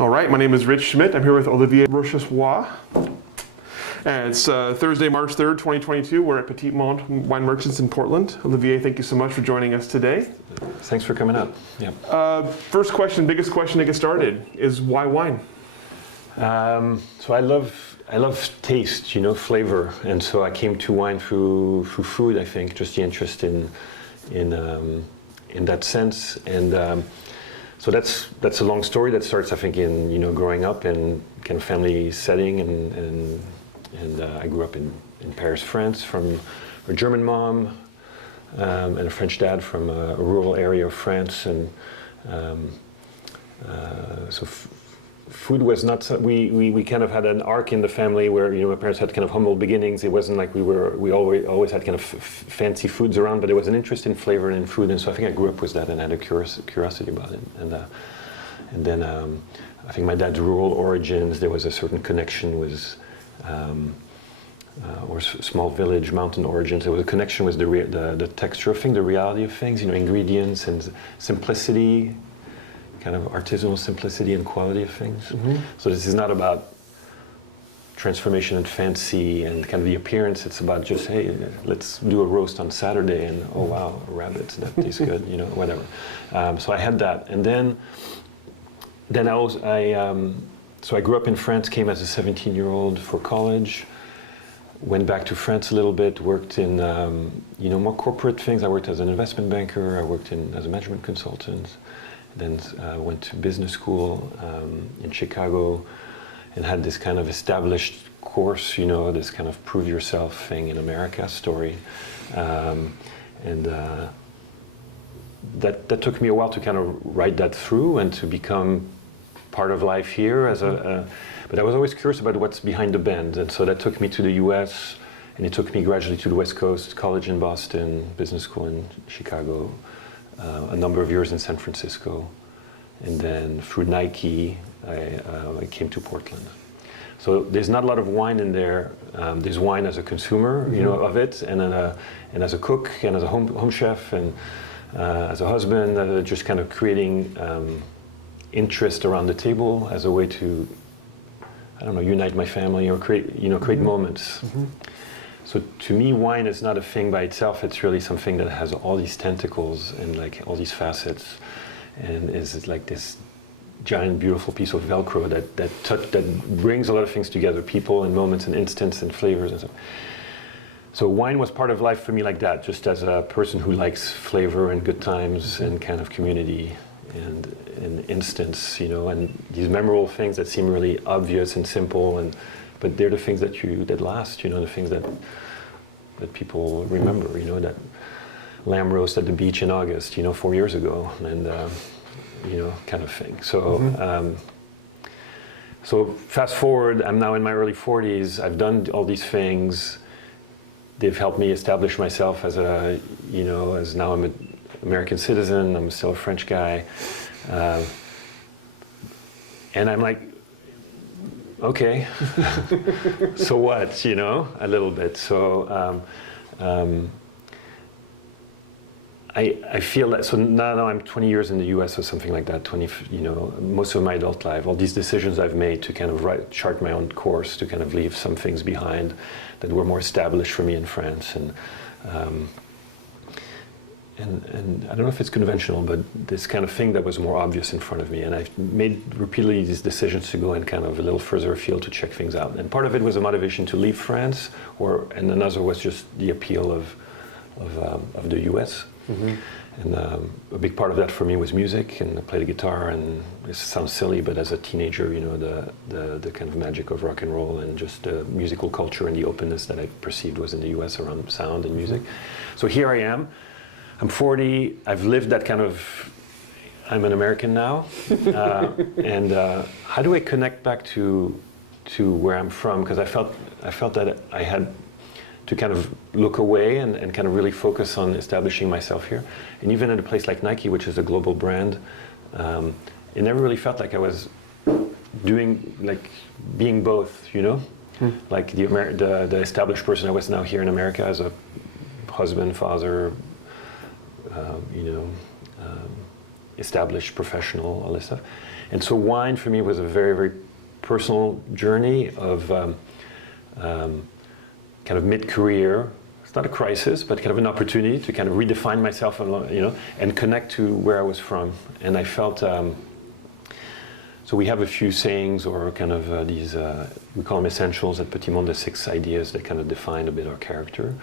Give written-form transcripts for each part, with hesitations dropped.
All right, my name is Rich Schmidt. I'm here with Olivier Rochelois. And it's Thursday, March 3rd, 2022. We're at Petit Monde Wine Merchants in Portland. Olivier, thank you so much for joining us today. Thanks for coming out. Yeah. First question, biggest question to get started is why wine? So I love taste, flavor, and so I came to wine through food. I think just the interest in that sense, and so that's a long story that starts, I think, in growing up in kind of family setting, and I grew up in Paris, France, from a German mom and a French dad from a rural area of France, and so. Food was not. We kind of had an arc in the family where my parents had kind of humble beginnings. It wasn't like we always had kind of fancy foods around, but there was an interest in flavor and in food, and so I think I grew up with that and had a curiosity about it. And then I think my dad's rural origins, there was a certain connection with, or small village mountain origins. There was a connection with the texture of things, the reality of things, ingredients and simplicity. Kind of artisanal simplicity and quality of things. Mm-hmm. So this is not about transformation and fancy and kind of the appearance. It's about just, hey, let's do a roast on Saturday, and oh wow, a rabbit, that tastes good, whatever. So I had that, and then so I grew up in France, came as a 17-year-old for college, went back to France a little bit, worked in more corporate things. I worked as an investment banker. I worked as a management consultant. Then went to business school in Chicago and had this kind of established course, this kind of prove yourself thing in America story. And that took me a while to kind of write that through and to become part of life here but I was always curious about what's behind the bend. And so that took me to the US, and it took me gradually to the West Coast, college in Boston, business school in Chicago, a number of years in San Francisco, and then through Nike, I came to Portland. So there's not a lot of wine in there. There's wine as a consumer, of it, and as a cook, and as a home chef, and as a husband, just kind of creating interest around the table as a way to, unite my family or create moments. Mm-hmm. So to me, wine is not a thing by itself. It's really something that has all these tentacles and like all these facets, and is like this giant, beautiful piece of Velcro that brings a lot of things together: people and moments and instants and flavors and stuff. So wine was part of life for me like that, just as a person who likes flavor and good times and kind of community and instants, and these memorable things that seem really obvious and simple, but they're the things that last, the things that people remember, that lamb roast at the beach in August, 4 years ago, and kind of thing. So, so fast forward, I'm now in my early 40s. I've done all these things. They've helped me establish myself as as now I'm an American citizen. I'm still a French guy, and I'm like, okay, so what, a little bit. So I feel that, so now I'm 20 years in the US or something like that, most of my adult life, all these decisions I've made to kind of chart my own course, to kind of leave some things behind that were more established for me in France. And I don't know if it's conventional, but this kind of thing that was more obvious in front of me. And I've made repeatedly these decisions to go in kind of a little further afield to check things out. And part of it was a motivation to leave France, and another was just the appeal of the US. Mm-hmm. And a big part of that for me was music, and I played the guitar, and it sounds silly, but as a teenager, the kind of magic of rock and roll and just the musical culture and the openness that I perceived was in the US around sound and music. Mm-hmm. So here I am. I'm 40, I've lived that kind of, I'm an American now, and how do I connect back to where I'm from? Because I felt that I had to kind of look away and kind of really focus on establishing myself here. And even at a place like Nike, which is a global brand, it never really felt like I was being both, like the established person I was now here in America as a husband, father, established professional, all this stuff. And so wine for me was a very, very personal journey of kind of mid-career. It's not a crisis, but kind of an opportunity to kind of redefine myself, and connect to where I was from. And I felt, so we have a few sayings or kind of these, we call them essentials at Petit Monde, the 6 ideas that kind of define a bit our character.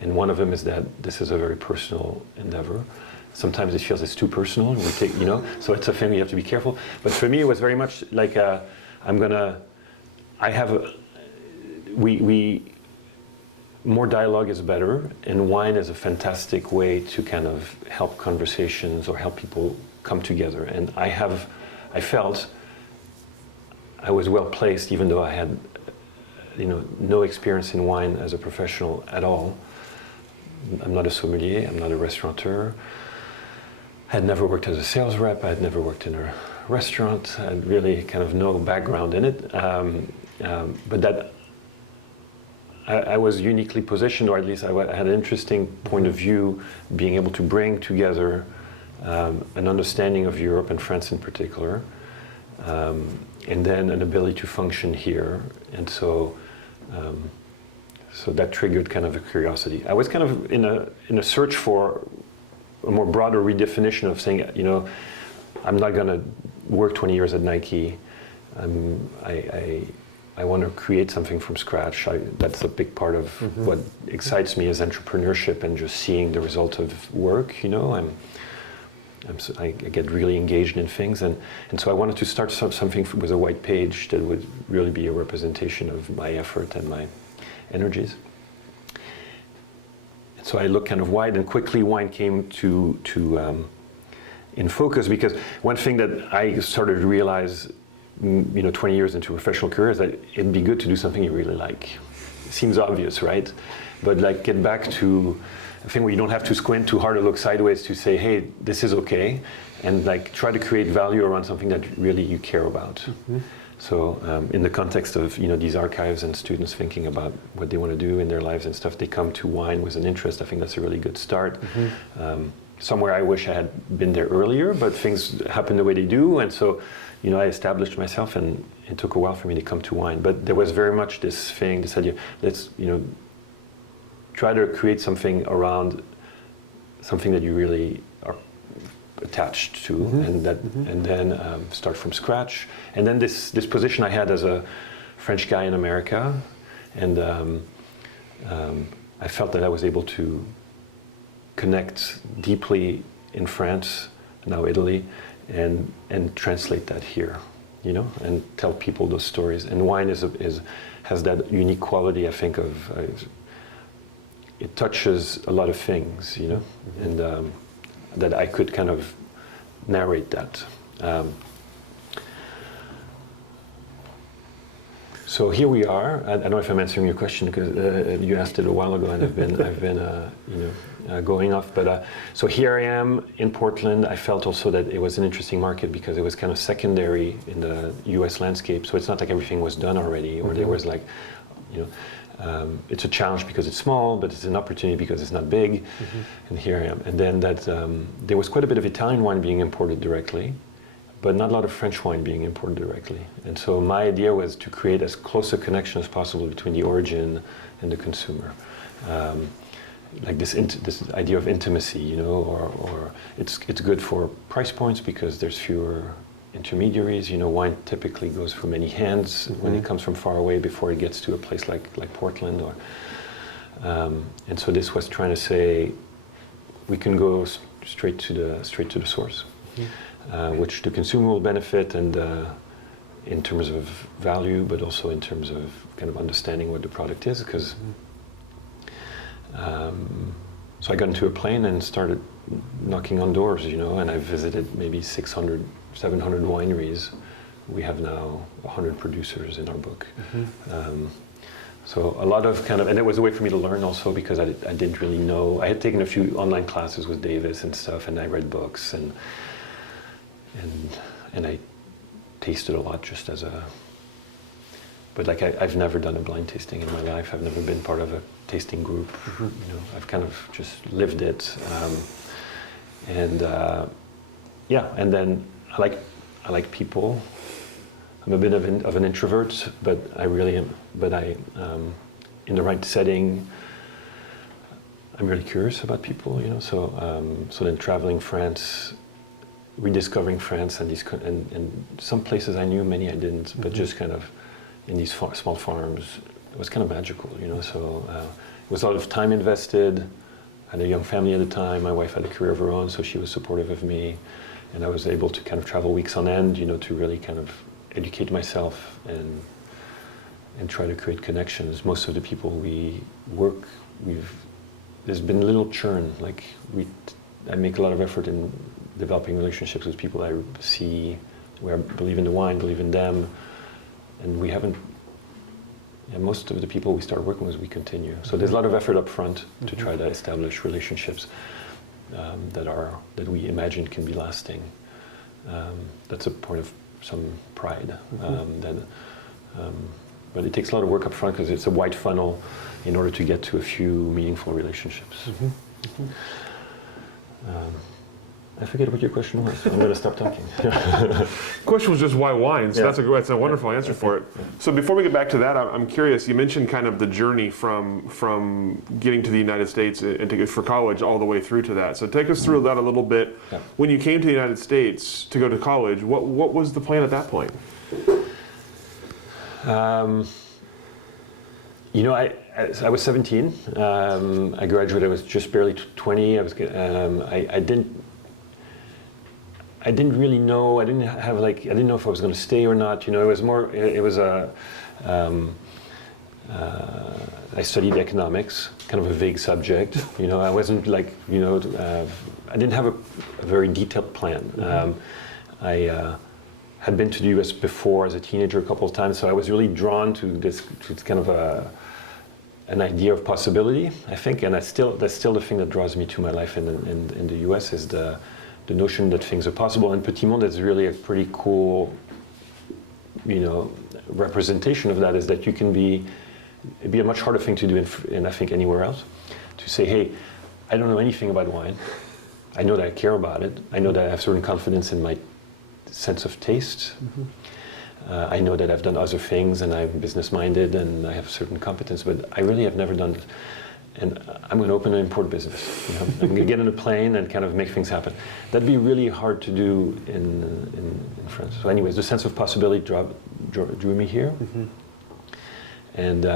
And one of them is that this is a very personal endeavor. Sometimes it feels it's too personal, and we take, so it's a thing you have to be careful. But for me, it was very much like, more dialogue is better, and wine is a fantastic way to kind of help conversations or help people come together. And I felt I was well placed, even though I had, no experience in wine as a professional at all. I'm not a sommelier, I'm not a restaurateur. I had never worked as a sales rep, I had never worked in a restaurant, I had really kind of no background in it. But that I was uniquely positioned, or at least I had an interesting point of view, being able to bring together an understanding of Europe and France in particular, and then an ability to function here. And so that triggered kind of a curiosity. I was kind of in a search for a more broader redefinition of saying, I'm not going to work 20 years at Nike. I want to create something from scratch. That's a big part of what excites me is entrepreneurship and just seeing the result of work. I get really engaged in things, and so I wanted to start something with a white page that would really be a representation of my effort and my energies. And so I looked kind of wide, and quickly wine came to in focus, because one thing that I started to realize 20 years into a professional career is that it'd be good to do something you really like. It seems obvious, right? But like get back to a thing where you don't have to squint too hard or look sideways to say, hey, this is okay, and like try to create value around something that really you care about. So in the context of these archives and students thinking about what they want to do in their lives and stuff, they come to wine with an interest. I think that's a really good start. Somewhere I wish I had been there earlier, but things happen the way they do, and so I established myself, and it took a while for me to come to wine. But there was very much this idea, let's try to create something around something that you really are attached to, and then start from scratch. And then this position I had as a French guy in America, and I felt that I was able to connect deeply in France, now Italy, and translate that here, and tell people those stories. And wine has that unique quality, I think, of it touches a lot of things, and that I could kind of narrate that. So here we are. I don't know if I'm answering your question, because you asked it a while ago, and I've been going off. But so here I am in Portland. I felt also that it was an interesting market because it was kind of secondary in the U.S. landscape. So it's not like everything was done already, or there was like, it's a challenge because it's small, but it's an opportunity because it's not big. And here I am. And then there was quite a bit of Italian wine being imported directly, but not a lot of French wine being imported directly. And so my idea was to create as close a connection as possible between the origin and the consumer. Like this idea of intimacy, or it's good for price points because there's fewer intermediaries. Wine typically goes through many hands when it comes from far away before it gets to a place like Portland. And so this was trying to say we can go straight to the source. Which the consumer will benefit, and in terms of value, but also in terms of kind of understanding what the product is. Because so I got into a plane and started knocking on doors, and I visited maybe 600, 700 wineries. We have now 100 producers in our book. So a lot of and it was a way for me to learn also, because I didn't really know. I had taken a few online classes with Davis and stuff, and I read books, and I tasted a lot just as a, but like I've never done a blind tasting in my life. I've never been part of a tasting group. I've kind of just lived it, and then I like people. I'm a bit of an introvert, but I really am. But in the right setting, I'm really curious about people, you know. So then traveling France, rediscovering France, and some places I knew, many I didn't. But just kind of in these small farms, it was kind of magical, you know. So it was a lot of time invested. I had a young family at the time. My wife had a career of her own, so she was supportive of me, and I was able to kind of travel weeks on end, you know, to really kind of educate myself and try to create connections. Most of the people we work, there's been little churn. Like I make a lot of effort in developing relationships with people I see, where I believe in the wine, believe in them, and we haven't. And most of the people we start working with, we continue. So there's a lot of effort up front to try to establish relationships that we imagine can be lasting. That's a point of some pride. But it takes a lot of work up front because it's a wide funnel in order to get to a few meaningful relationships. I forget what your question was. I'm going to stop talking. The question was just why wine? So that's a wonderful answer for it. So before we get back to that, I'm curious. You mentioned kind of the journey from getting to the United States and for college all the way through to that. So take us through that a little bit. Yeah. When you came to the United States to go to college, what was the plan at that point? You know, I was 17. I graduated. I was just barely 20. I didn't really know. I didn't know if I was going to stay or not. You know, it was more. It was a. I studied economics, kind of a vague subject. You know, I wasn't like, you know, I didn't have a very detailed plan. I had been to the U.S. before as a teenager a couple of times, so I was really drawn to this kind of an idea of possibility, I think, and that's still the thing that draws me to my life in the U.S. is the notion that things are possible. And Petit Monde is really a pretty cool, you know, representation of that. Is that you can it'd be a much harder thing to do in I think anywhere else, to say, hey, I don't know anything about wine. I know that I care about it. I know that I have certain confidence in my sense of taste. I know that I've done other things and I'm business-minded and I have certain competence, but I really have never done it. And I'm going to open an import business. You know? I'm going to get on a plane and kind of make things happen. That'd be really hard to do in France. So anyways, the sense of possibility drew me here. And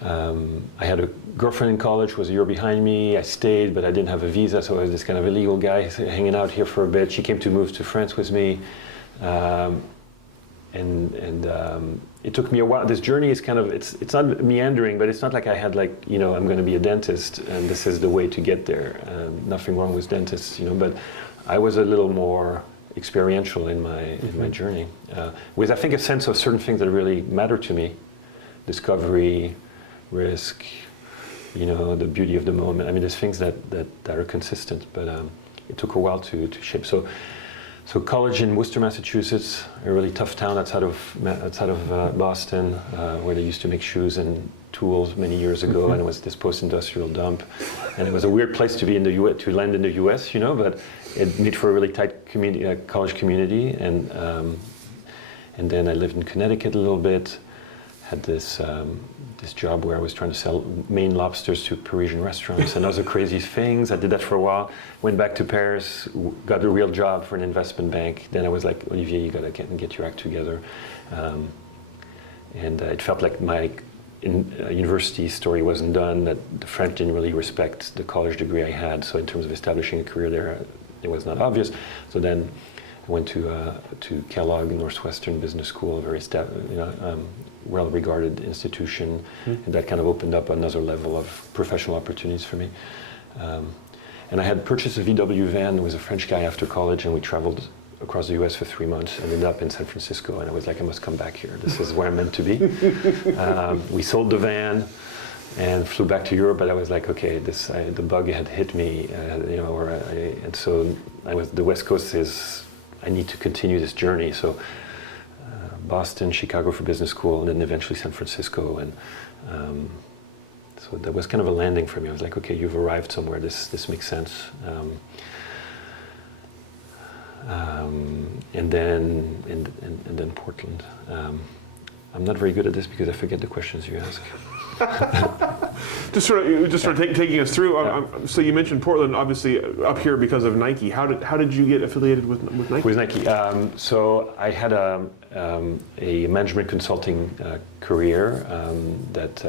I had a girlfriend in college who was a year behind me. I stayed, but I didn't have a visa, so I was this kind of illegal guy hanging out here for a bit. She came to move to France with me. It took me a while. This journey is kind of, it's not meandering, but it's not like I had like, you know, I'm going to be a dentist and this is the way to get there. Nothing wrong with dentists, you know, but I was a little more experiential in my journey. With, I think, a sense of certain things that really matter to me. Discovery, risk, you know, the beauty of the moment. I mean, there's things that are consistent, but it took a while to shape. So college in Worcester, Massachusetts, a really tough town outside of Boston, where they used to make shoes and tools many years ago, and it was this post-industrial dump. And it was a weird place to be in the U.S., to land in the U.S., you know, but it made for a really tight community, college community. And then I lived in Connecticut a little bit. Had this job where I was trying to sell Maine lobsters to Parisian restaurants and other crazy things. I did that for a while. Went back to Paris, got a real job for an investment bank. Then I was like, Olivier, you gotta get your act together. It felt like my university story wasn't done. That the French didn't really respect the college degree I had. So in terms of establishing a career there, it was not obvious. So then I went to Kellogg Northwestern Business School, a very well-regarded institution, and that kind of opened up another level of professional opportunities for me. And I had purchased a VW van with a French guy after college, and we traveled across the U.S. for 3 months. Ended up in San Francisco, and I was like, I must come back here. This is where I'm meant to be. We sold the van and flew back to Europe, but I was like, okay, the bug had hit me, you know, and so the West Coast is. I need to continue this journey. So Boston, Chicago for business school, and then eventually San Francisco. And so that was kind of a landing for me. I was like, okay, you've arrived somewhere. This makes sense. and then Portland. I'm not very good at this because I forget the questions you ask. Just sort of taking us through. So you mentioned Portland, obviously up here because of Nike. How did you get affiliated with Nike? With Nike. So I had a management consulting career that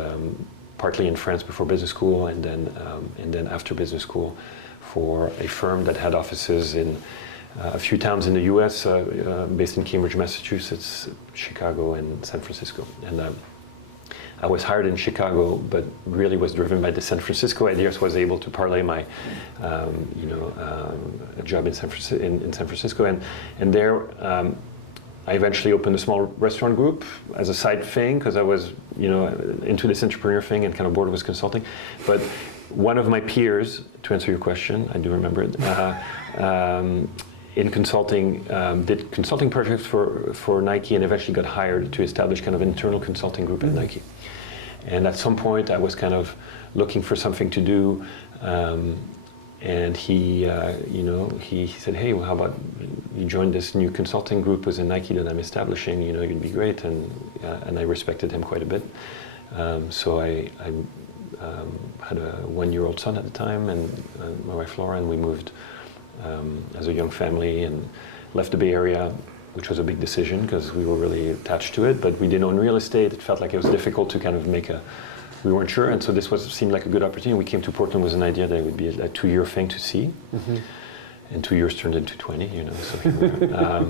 partly in France before business school, and then after business school for a firm that had offices in a few towns in the U.S., based in Cambridge, Massachusetts, Chicago, and San Francisco. And I was hired in Chicago, but really was driven by the San Francisco idea. So I was able to parlay my, a job in San Francisco, and there I eventually opened a small restaurant group as a side thing because I was, into this entrepreneur thing and kind of bored with consulting. But one of my peers, to answer your question, I do remember it. In consulting, did consulting projects for Nike and eventually got hired to establish kind of an internal consulting group at Nike. And at some point I was kind of looking for something to do, and he said, hey, well, how about you join this new consulting group within Nike that I'm establishing, you'd be great, and I respected him quite a bit. So I had a 1-year-old son at the time, and my wife Laura, and we moved as a young family and left the Bay Area, which was a big decision because we were really attached to it, but we didn't own real estate. It felt like it was difficult to kind of we weren't sure, and so this seemed like a good opportunity. We came to Portland with an idea that it would be a 2-year thing to see, and 2 years turned into 20, so here we are.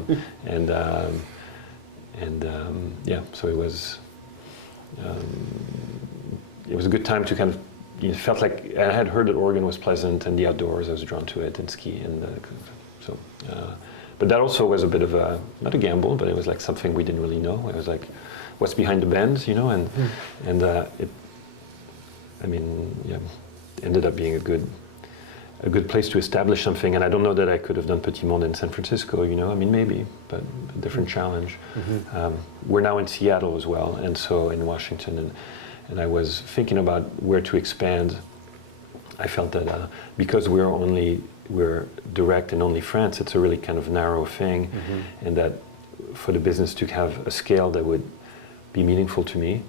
So it was a good time to kind of, it felt like I had heard that Oregon was pleasant and the outdoors, I was drawn to it, and ski, and but that also was a bit of not a gamble, but it was like something we didn't really know. It was like, what's behind the bends, and it ended up being a good place to establish something. And I don't know that I could have done Petit Monde in San Francisco, maybe, but a different challenge. We're now in Seattle as well, and so in Washington, and I was thinking about where to expand. I felt that because we're direct in only France, it's a really kind of narrow thing, and that for the business to have a scale that would be meaningful to me,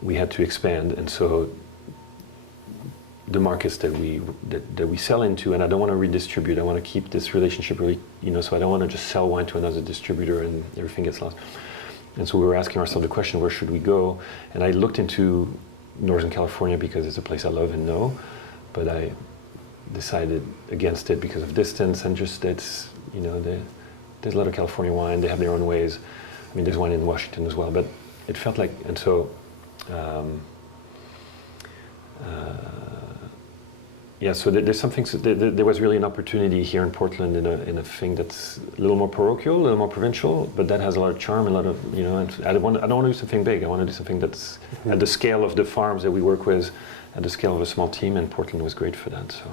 we had to expand. And so the markets that we sell into, and I don't want to redistribute, I want to keep this relationship really, so I don't want to just sell wine to another distributor and everything gets lost. And so we were asking ourselves the question, where should we go? And I looked into Northern California because it's a place I love and know, but I decided against it because of distance and just there's a lot of California wine, they have their own ways. There's wine in Washington as well, but it felt like, and so so there's something. There was really an opportunity here in Portland in a thing that's a little more parochial, a little more provincial, but that has a lot of charm, a lot of And I don't want to do something big. I want to do something that's at the scale of the farms that we work with, at the scale of a small team, and Portland was great for that. So.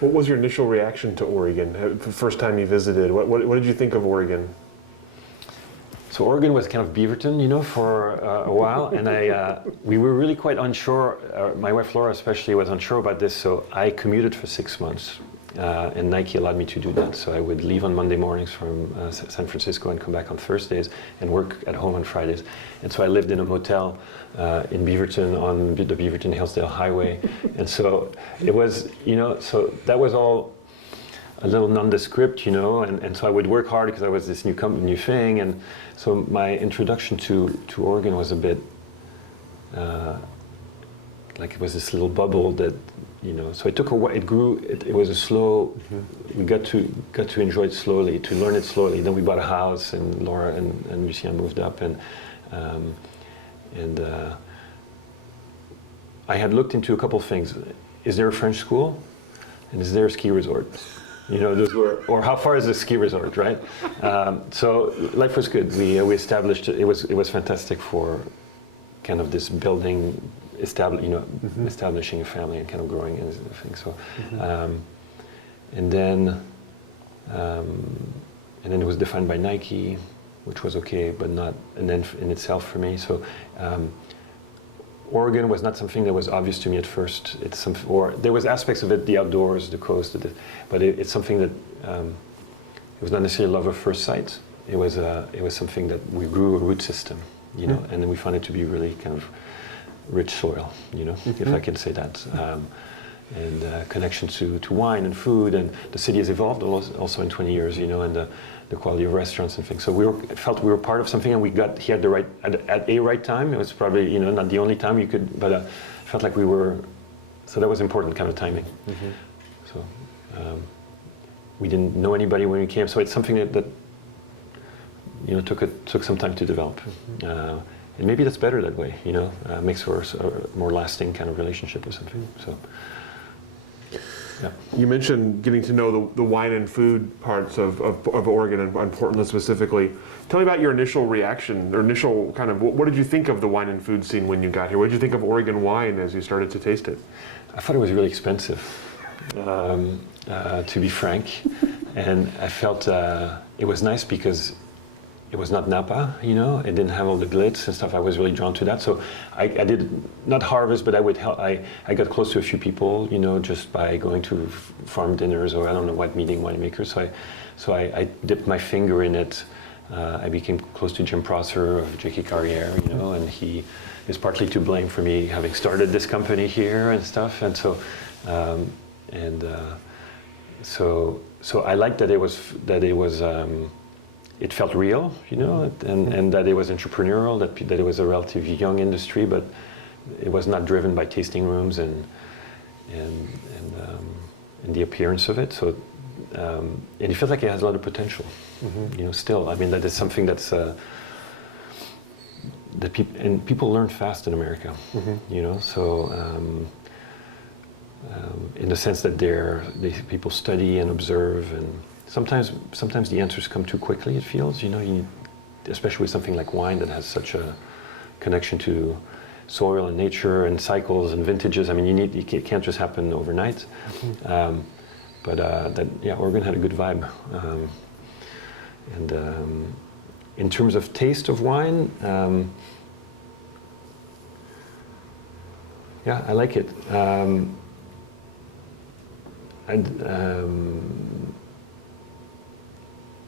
What was your initial reaction to Oregon? The first time you visited, what did you think of Oregon? So Oregon was kind of Beaverton, for a while, and we were really quite unsure. My wife Laura especially was unsure about this, so I commuted for 6 months, and Nike allowed me to do that. So I would leave on Monday mornings from San Francisco and come back on Thursdays and work at home on Fridays. And so I lived in a motel in Beaverton on the Beaverton-Hillsdale Highway, and so it was, so that was all a little nondescript, and so I would work hard because I was this new thing, and so my introduction to Oregon was a bit like it was this little bubble that, so it took a while, it grew, it was a slow, we got to enjoy it slowly, to learn it slowly. Then we bought a house, and Laura and Lucien moved up, and I had looked into a couple things. Is there a French school? And is there a ski resort? Those were, or how far is the ski resort, right? So life was good. We established it was fantastic for kind of this building, establishing a family and kind of growing and everything. So, and then it was defined by Nike, which was okay, but not, and then in itself for me. So Oregon was not something that was obvious to me at first. Or there was aspects of it, the outdoors, the coast, but it's something that it was not necessarily love at first sight. It was something that we grew a root system, and then we found it to be really kind of rich soil, if I can say that. And connection to wine and food, and the city has evolved also in 20 years, and the quality of restaurants and things. So felt we were part of something, and we got here at a right time. It was probably not the only time you could, but felt like we were. So that was important, kind of timing. So we didn't know anybody when we came, so it's something that took some time to develop. And maybe that's better that way, makes for a more lasting kind of relationship or something. So. Yeah. You mentioned getting to know the wine and food parts of Oregon and Portland specifically. Tell me about your initial reaction, or initial kind of, what did you think of the wine and food scene when you got here? What did you think of Oregon wine as you started to taste it? I thought it was really expensive, to be frank. And I felt it was nice because it was not Napa, it didn't have all the glitz and stuff. I was really drawn to that. So I did not harvest, but I would help. I got close to a few people, just by going to farm dinners or I don't know what, meeting winemakers. So I dipped my finger in it. I became close to Jim Prosser of J.K. Carrière, and he is partly to blame for me having started this company here and stuff. And so, so I liked that it was. It felt real, and that it was entrepreneurial, that it was a relatively young industry, but it was not driven by tasting rooms and the appearance of it. So, and it feels like it has a lot of potential, still. I mean, that is something that's that people learn fast in America, So, in the sense that people study and observe and. Sometimes the answers come too quickly, it feels, especially with something like wine that has such a connection to soil and nature and cycles and vintages. I mean, it can't just happen overnight. Oregon had a good vibe. In terms of taste of wine, I like it.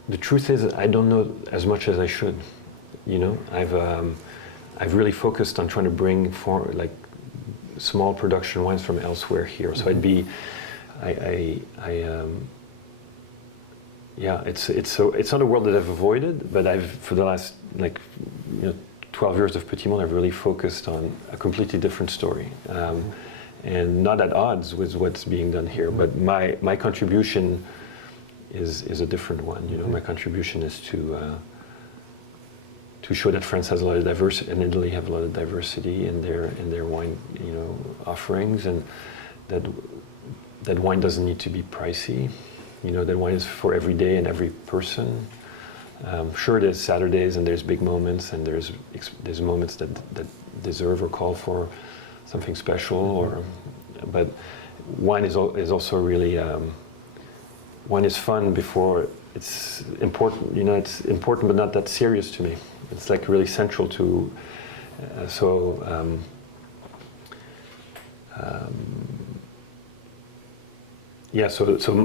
The truth is, I don't know as much as I should. I've really focused on trying to bring small production wines from elsewhere here. So it's not a world that I've avoided, but for the last 12 years of Petit Monde, I've really focused on a completely different story, and not at odds with what's being done here. But my contribution is a different one. My contribution is to show that France has a lot of diversity, and Italy have a lot of diversity in their wine, offerings, and that wine doesn't need to be pricey. That wine is for every day and every person. Sure, there's Saturdays and there's big moments, and there's moments that deserve or call for something special, but wine is also really. Wine is fun before it's important. It's important, but not that serious to me. It's really central to. So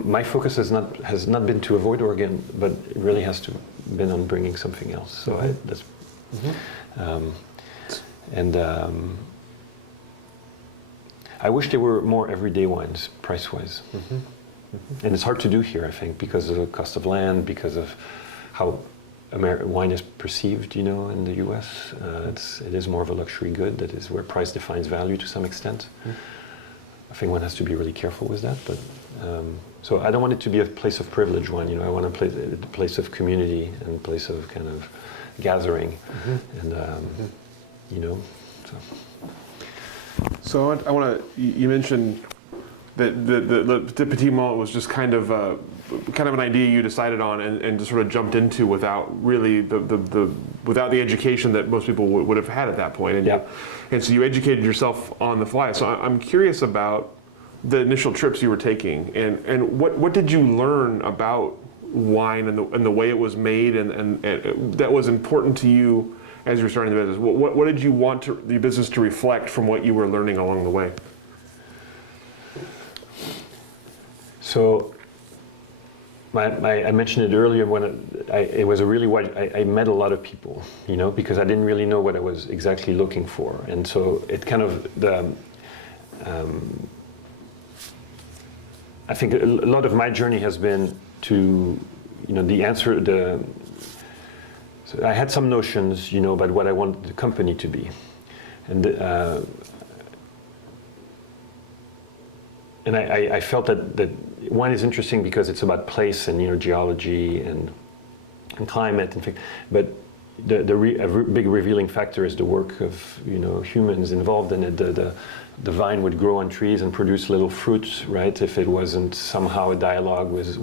my focus has not been to avoid Oregon, but it really has been on bringing something else. So I wish there were more everyday wines, price-wise. And it's hard to do here, I think, because of the cost of land, because of how wine is perceived, in the U.S. It is more of a luxury good. That is where price defines value to some extent. I think one has to be really careful with that. But so I don't want it to be a place of privilege wine. I want a place of community and a place of kind of gathering, and So I want to. You mentioned that the Petit Monde was just kind of an idea you decided on and just sort of jumped into without really without the education that most people would have had at that point. And, and so you educated yourself on the fly. So I'm curious about the initial trips you were taking, and what did you learn about wine and the way it was made and that was important to you as you were starting the business? What did you want the business to reflect from what you were learning along the way? So, I mentioned it earlier when it was a really wide. I met a lot of people, because I didn't really know what I was exactly looking for, and so it kind of I think a lot of my journey has been to, the answer. So I had some notions, about what I wanted the company to be, and I felt that wine is interesting because it's about place and geology and climate and things. But a big revealing factor is the work of humans involved in it. The vine would grow on trees and produce little fruits, right? If it wasn't somehow a dialogue with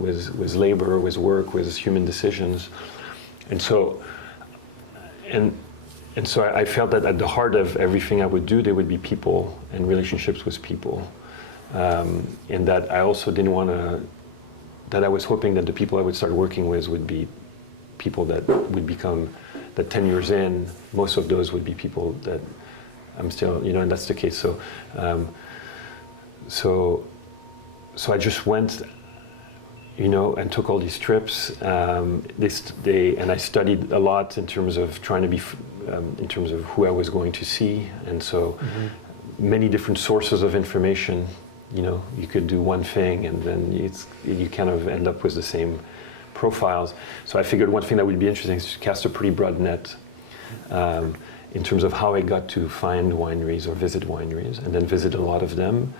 labor, with work, with human decisions, and so I felt that at the heart of everything I would do, there would be people and relationships with people. And that I also didn't want to, that I was hoping that the people I would start working with would be people that would become, that 10 years in, most of those would be people that I'm still, and that's the case. So I just went, and took all these trips. And I studied a lot in terms of trying to be, in terms of who I was going to see. And so many different sources of information. You could do one thing and then you kind of end up with the same profiles. So I figured one thing that would be interesting is to cast a pretty broad net in terms of how I got to find wineries or visit wineries, and then visit a lot of them.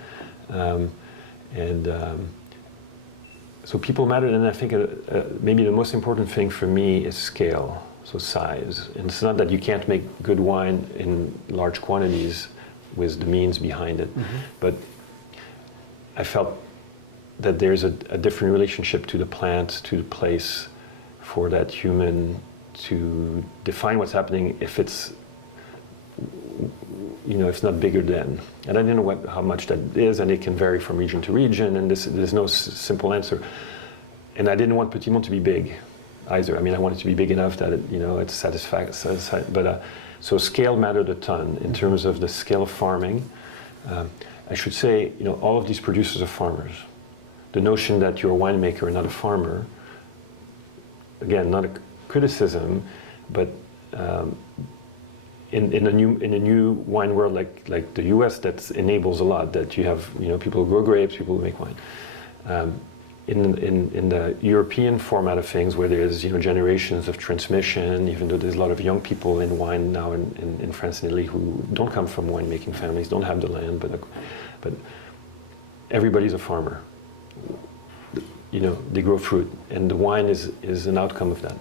So people mattered, and I think maybe the most important thing for me is scale, so size. And it's not that you can't make good wine in large quantities with the means behind it, but I felt that there's a different relationship to the plant, to the place, for that human to define what's happening if it's, it's not bigger than. And I didn't know how much that is, and it can vary from region to region, and there's no simple answer. And I didn't want Petit Monde to be big either. I mean, I wanted it to be big enough that it's satisfying. But so scale mattered a ton in terms of the scale of farming. I should say, all of these producers are farmers. The notion that you're a winemaker and not a farmer, again, not a criticism, but in a new wine world like the U.S., that enables a lot. That you have people who grow grapes, people who make wine. In the European format of things, where there's generations of transmission, even though there's a lot of young people in wine now in France and Italy who don't come from winemaking families, don't have the land, but everybody's a farmer. They grow fruit, and the wine is an outcome of that.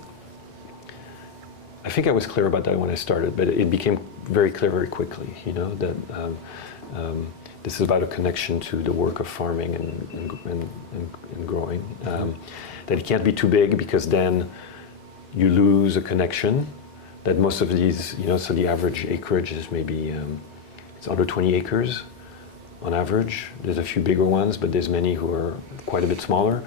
I think I was clear about that when I started, but it became very clear very quickly, that this is about a connection to the work of farming and growing. That it can't be too big, because then you lose a connection. That most of these, so the average acreage is maybe, it's under 20 acres on average. There's a few bigger ones, but there's many who are quite a bit smaller.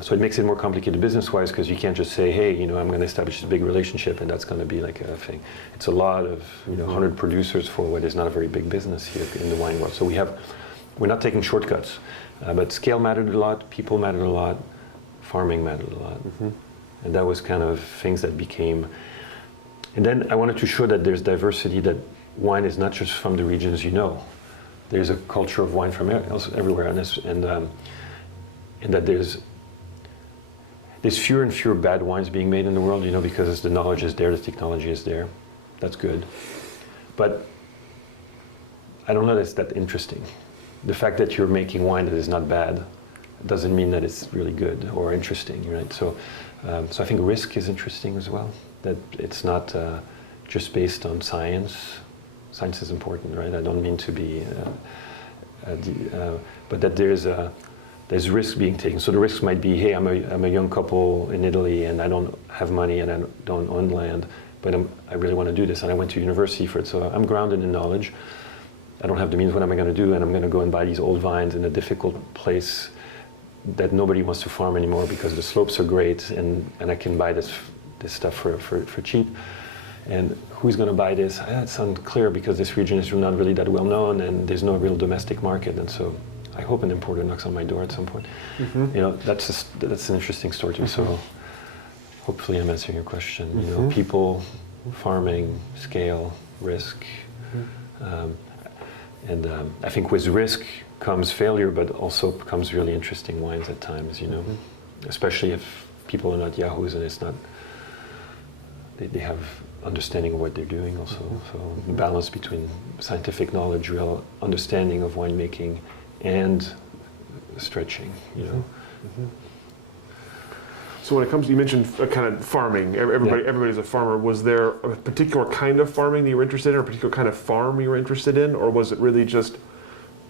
So it makes it more complicated business-wise, because you can't just say, hey, I'm going to establish this big relationship and that's going to be like a thing. It's a lot of, 100 producers for what is not a very big business here in the wine world. So we're not taking shortcuts, but scale mattered a lot, people mattered a lot, farming mattered a lot. And that was kind of things that became, and then I wanted to show that there's diversity, that wine is not just from the regions There's a culture of wine from everywhere, and that there's fewer and fewer bad wines being made in the world, because the knowledge is there, the technology is there. That's good. But I don't know that's that interesting. The fact that you're making wine that is not bad doesn't mean that it's really good or interesting, right? So I think risk is interesting as well, that it's not just based on science. Science is important, right? I don't mean to be, but that there's risk being taken. So the risks might be, hey, I'm a young couple in Italy and I don't have money and I don't own land, but I really want to do this, and I went to university for it, so I'm grounded in knowledge. I don't have the means, what am I going to do? And I'm going to go and buy these old vines in a difficult place that nobody wants to farm anymore because the slopes are great, and I can buy this stuff for cheap. And who's going to buy this? It's unclear because this region is not really that well known, and there's no real domestic market. And so, I hope an importer knocks on my door at some point. You know, that's an interesting story too. So, hopefully, I'm answering your question. You know, people, farming, scale, risk, and I think with risk comes failure, but also comes really interesting wines at times. You know, especially if people are not yahoos and it's not. They have understanding of what they're doing also. So balance between scientific knowledge, real understanding of winemaking, and stretching, you know. So when it comes to, you mentioned kind of farming, everybody's a farmer. Was there a particular kind of farming that you were interested in, or a particular kind of farm you were interested in, or was it really just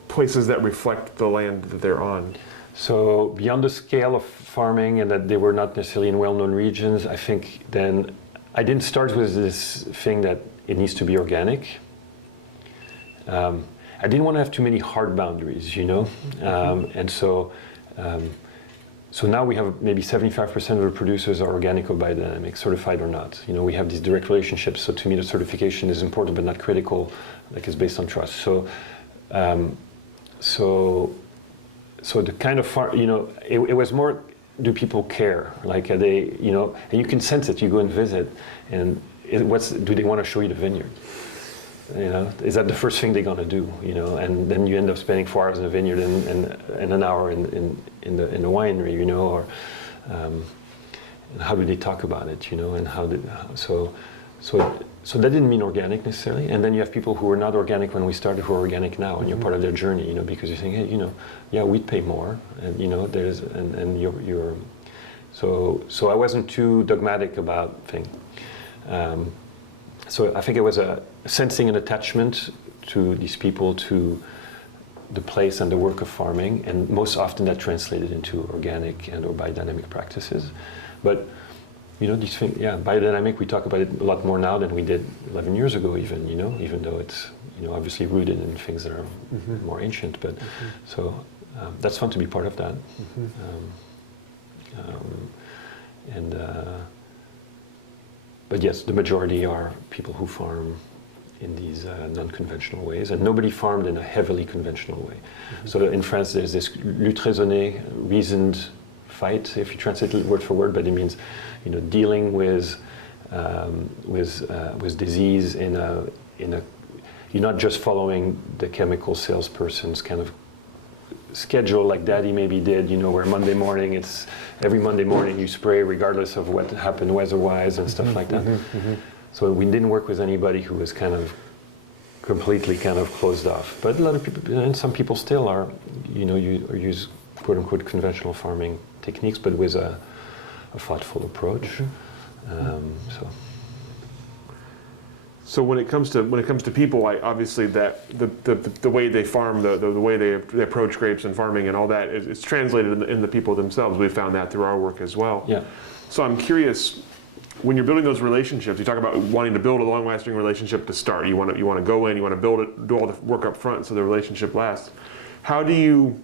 places that reflect the land that they're on? So beyond the scale of farming and that they were not necessarily in well-known regions, I think then I didn't start with this thing that it needs to be organic. I didn't want to have too many hard boundaries, you know, and so now we have maybe 75% of the producers are organic or biodynamic, certified or not. You know, we have these direct relationships. So to me, the certification is important but not critical. Like it's based on trust. So the kind of farm, you know, it was more. Do people care? Like, are they, you know, and you can sense it. You go and visit, and do they want to show you the vineyard? You know, is that the first thing they're gonna do? You know, and then you end up spending 4 hours in the vineyard and an hour in the winery. You know, or and how do they talk about it? You know, and so that didn't mean organic necessarily. And then you have people who were not organic when we started who are organic now, and you're part of their journey. You know, because you're saying, hey, you know, yeah, we'd pay more, and you know, there's and you're so I wasn't too dogmatic about things. So I think it was a sensing an attachment to these people, to the place and the work of farming, and most often that translated into organic and or biodynamic practices. But you know, these things, yeah, biodynamic, we talk about it a lot more now than we did 11 years ago even, you know, even though it's, you know, obviously rooted in things that are more ancient, but so that's fun to be part of that. But yes, the majority are people who farm in these non-conventional ways, and nobody farmed in a heavily conventional way. So in France, there's this lutte raisonnée, reasoned fight, if you translate it word for word, but it means, you know, dealing with disease in a. You're not just following the chemical salesperson's kind of schedule like Daddy maybe did, you know, where every Monday morning you spray regardless of what happened weather-wise and stuff like that. So we didn't work with anybody who was kind of completely kind of closed off. But a lot of people, and some people still are, you know, use quote-unquote conventional farming techniques, but with a thoughtful approach. So when it comes to people, obviously that the way they farm, the way they approach grapes and farming and all that, it's translated in the people themselves. We've found that through our work as well. Yeah. So I'm curious, when you're building those relationships, you talk about wanting to build a long-lasting relationship to start. You want to go in, you want to build it, do all the work up front so the relationship lasts. How do you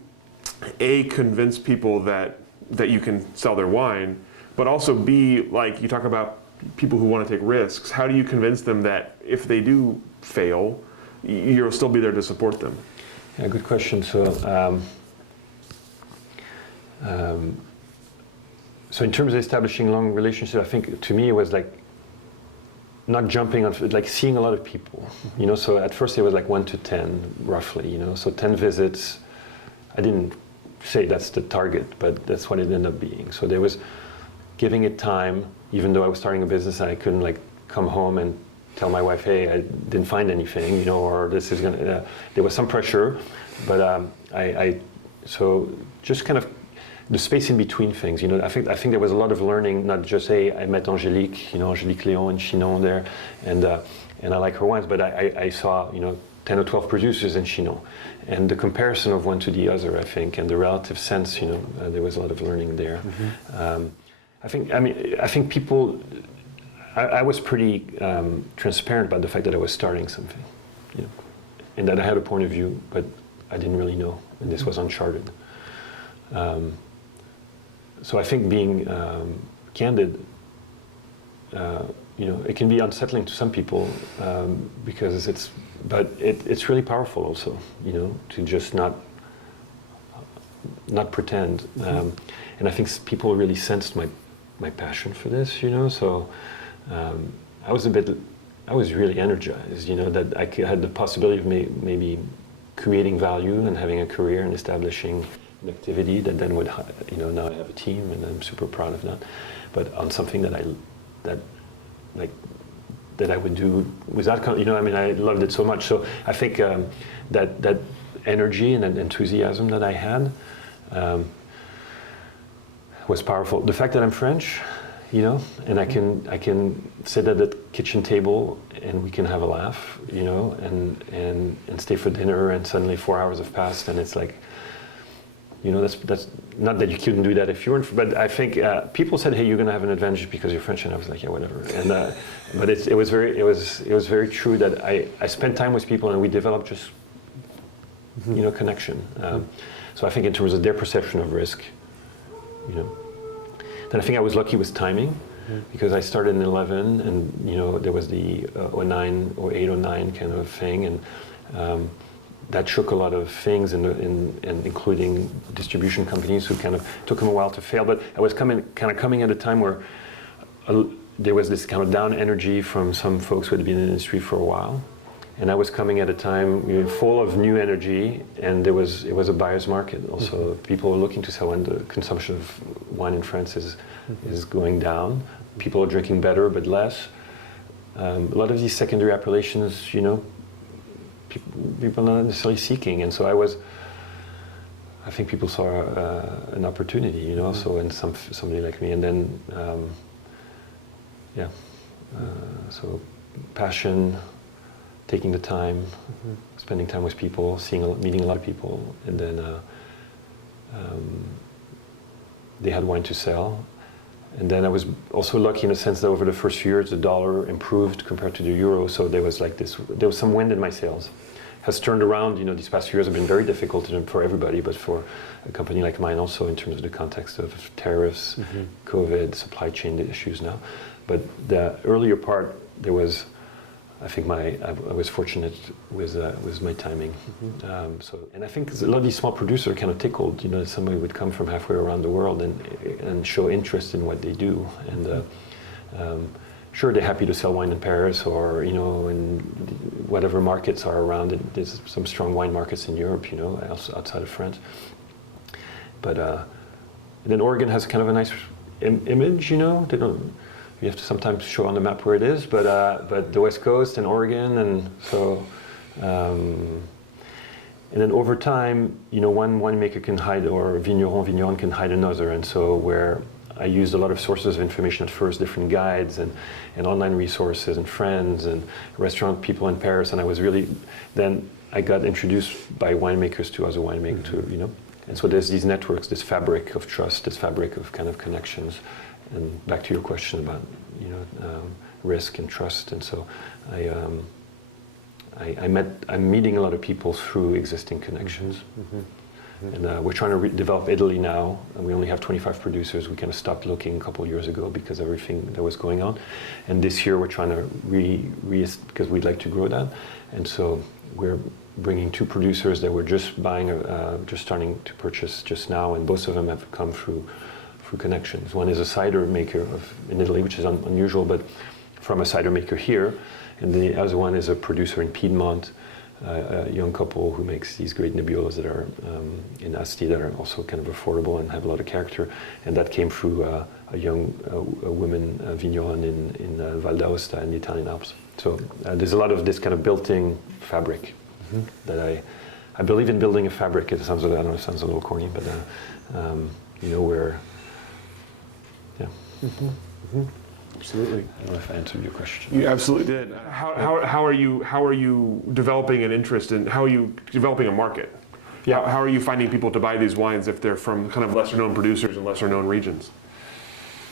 convince people that you can sell their wine, but also B, like you talk about people who want to take risks, how do you convince them that if they do fail, you'll still be there to support them? Yeah, good question. So in terms of establishing long relationships, I think to me it was like not jumping on, like seeing a lot of people, you know. So at first it was like 1 to 10 roughly, you know. So 10 visits. I didn't say that's the target, but that's what it ended up being. So there was giving it time, even though I was starting a business and I couldn't like come home and tell my wife, hey, I didn't find anything, you know, or this is gonna, there was some pressure, but so just kind of the space in between things, you know. I think there was a lot of learning, not just, hey, I met Angélique, you know, Angélique Léon and Chinon there, and I like her wines, but I saw, you know, 10 or 12 producers in Chinon, and the comparison of one to the other, I think, and the relative sense, you know, there was a lot of learning there. I think people, I was pretty transparent about the fact that I was starting something, you know, and that I had a point of view, but I didn't really know, and this was uncharted. So I think being candid it can be unsettling to some people because but it's really powerful also, to just not pretend. And I think people really sensed my passion for this, so I was really energized, that I had the possibility of maybe creating value and having a career and establishing an activity that then would, now I have a team and I'm super proud of that, but on something that I would do without, I loved it so much. So I think that energy and that enthusiasm that I had was powerful. The fact that I'm French, and I can sit at the kitchen table and we can have a laugh, and stay for dinner, and suddenly 4 hours have passed, and it's like, that's not that you couldn't do that if you weren't, but I think people said, hey, you're going to have an advantage because you're French, and I was like, yeah, whatever. And but it was very true that I spent time with people and we developed just connection. So I think in terms of their perception of risk, then I think I was lucky with timing, because I started in 11, and there was the 09 or 08, 09 kind of thing, and that shook a lot of things, and including distribution companies who kind of took them a while to fail. But I was coming at a time where there was this kind of down energy from some folks who had been in the industry for a while, and I was coming at a time full of new energy, and it was a buyer's market. Also, people are looking to sell, and the consumption of wine in France is going down. People are drinking better but less. A lot of these secondary appellations, people are not necessarily seeking, and so I think people saw an opportunity, so in somebody like me, and then so passion, taking the time, spending time with people, meeting a lot of people, and then they had wine to sell. And then I was also lucky in a sense that over the first few years the dollar improved compared to the euro, so there was some wind in my sails. Has turned around, these past few years have been very difficult for everybody, but for a company like mine also, in terms of the context of tariffs, COVID, supply chain issues now. But the earlier part, I think I was fortunate with my timing. And I think a lot of these small producers are kind of tickled, somebody would come from halfway around the world and show interest in what they do. And sure, they're happy to sell wine in Paris or, in whatever markets are around it. There's some strong wine markets in Europe, outside of France. But and then Oregon has kind of a nice image, you have to sometimes show on the map where it is, but the West Coast and Oregon, and so, and then over time, one winemaker can hide, or vigneron can hide another, and so where I used a lot of sources of information at first, different guides and online resources and friends and restaurant people in Paris, and then I got introduced by winemakers to other winemakers too, and so there's these networks, this fabric of trust, this fabric of kind of connections. And back to your question about risk and trust, and so I'm meeting a lot of people through existing connections, and we're trying to develop Italy now, and we only have 25 producers. We kind of stopped looking a couple of years ago because of everything that was going on, and this year we're trying to because we'd like to grow that, and so we're bringing 2 producers that we're just starting to purchase just now, and both of them have come through connections. One is a cider maker in Italy, which is unusual, but from a cider maker here, and the other one is a producer in Piedmont, a young couple who makes these great Nebbiolas that are in Asti that are also kind of affordable and have a lot of character, and that came through a woman vigneron in Val d'Aosta in the Italian Alps. So there's a lot of this kind of built-in fabric that I believe in building a fabric. It sounds a little corny, but where. Yeah. Absolutely. I don't know if I answered your question. You absolutely did. How are you developing an interest in? How are you developing a market? Yeah. How are you finding people to buy these wines if they're from kind of lesser known producers and lesser known regions?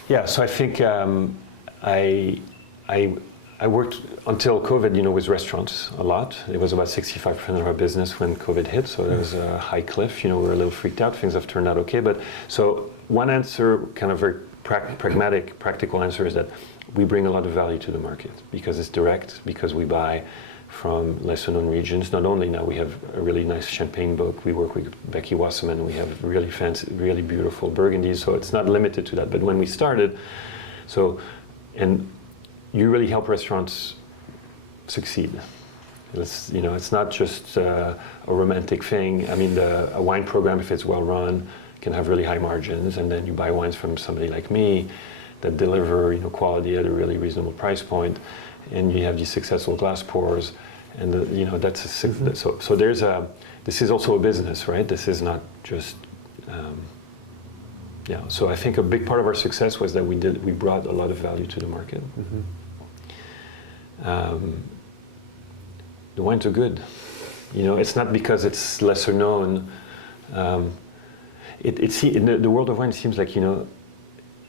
Yeah. So I think I worked until COVID, with restaurants a lot. It was about 65% of our business when COVID hit, so there was a high cliff. We were a little freaked out. Things have turned out okay, but so one answer, kind of very pragmatic, practical answer is that we bring a lot of value to the market because it's direct, because we buy from lesser known regions. Not only now we have a really nice champagne book, we work with Becky Wasserman, we have really fancy, really beautiful Burgundies, so it's not limited to that. But when we started, and you really help restaurants succeed. It's not just a romantic thing. I mean, a wine program, if it's well run, can have really high margins, and then you buy wines from somebody like me that deliver quality at a really reasonable price point, and you have these successful glass pours, and that's so there's this is also a business, right? This is not just So I think a big part of our success was that we brought a lot of value to the market. The wines are good. It's not because it's lesser known. In the world of wine, it seems like you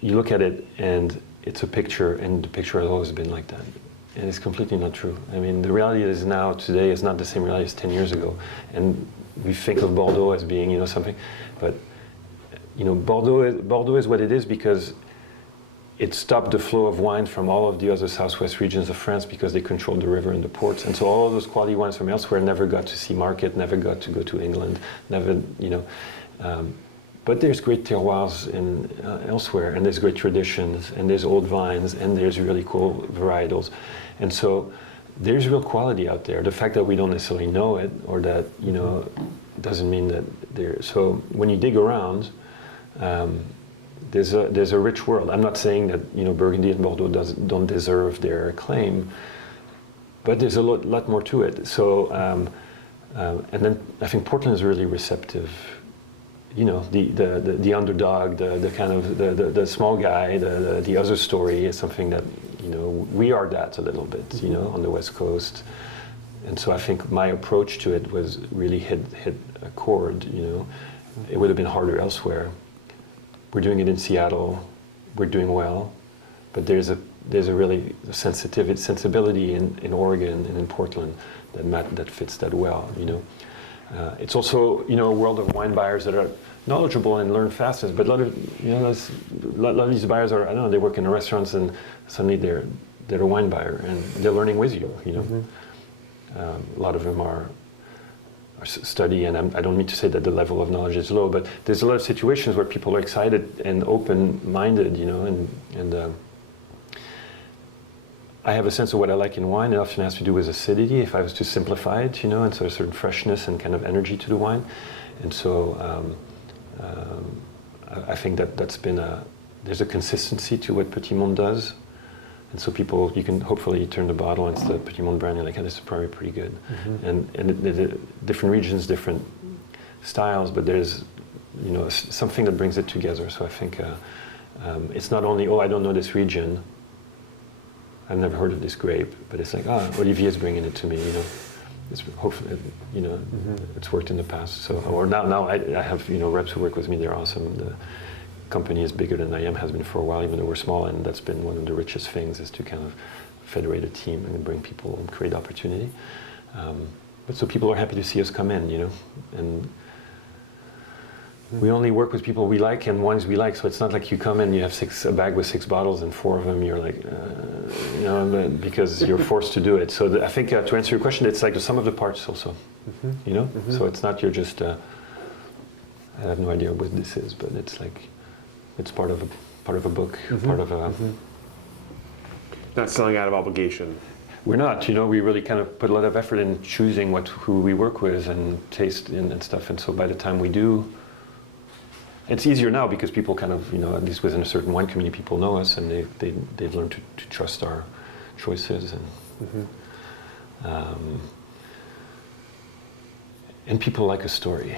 look at it and it's a picture, and the picture has always been like that, and it's completely not true. I mean, the reality is now today is not the same reality as 10 years ago, and we think of Bordeaux as being something, but Bordeaux is what it is because it stopped the flow of wine from all of the other southwest regions of France because they controlled the river and the ports. And so all of those quality wines from elsewhere never got to see market, never got to go to England, but there's great terroirs elsewhere, and there's great traditions, and there's old vines, and there's really cool varietals. And so there's real quality out there. The fact that we don't necessarily know it, or that, doesn't mean that there. So when you dig around, there's a rich world. I'm not saying that Burgundy and Bordeaux don't deserve their claim, but there's a lot more to it. So and then I think Portland is really receptive. The underdog, the kind of the small guy, the other story is something that we are that a little bit, on the West Coast. And so I think my approach to it was really hit a chord. It would have been harder elsewhere. We're doing it in Seattle. We're doing well, but there's a really sensibility in Oregon and in Portland that fits that well. It's also a world of wine buyers that are knowledgeable and learn fastest. But a lot of these buyers are, I don't know, they work in restaurants and suddenly they're a wine buyer and they're learning with you. A lot of them are study, and I don't mean to say that the level of knowledge is low, but there's a lot of situations where people are excited and open-minded, and I have a sense of what I like in wine. It often has to do with acidity, if I was to simplify it, and so a certain freshness and kind of energy to the wine. And so I think that's been there's a consistency to what Petit Monde does. And so you can hopefully turn the bottle, and it's the Petit Monde brand, you're like, this is probably pretty good. And the different regions, different styles, but there's something that brings it together. So I think it's not only, I don't know this region, I've never heard of this grape, but it's like, Olivier is bringing it to me, It's hopefully, it's worked in the past. So, or now I have, reps who work with me, they're awesome. The company is bigger than I am, has been for a while, even though we're small, and that's been one of the richest things, is to kind of federate a team and bring people and create opportunity. But so people are happy to see us come in, and we only work with people we like and wines we like, so it's not like you come in, you have a bag with 6 bottles, and 4 of them you're like, because you're forced to do it. So I think to answer your question, it's like the sum of the parts also, So it's not you're just, I have no idea what this is, but it's like, it's part of a book, part of a... Not selling out of obligation. We're not, we really kind of put a lot of effort in choosing who we work with and taste and stuff, and so by the time we do, it's easier now because people kind of, at least within a certain wine community, people know us, and they've learned to trust our choices, and people like a story,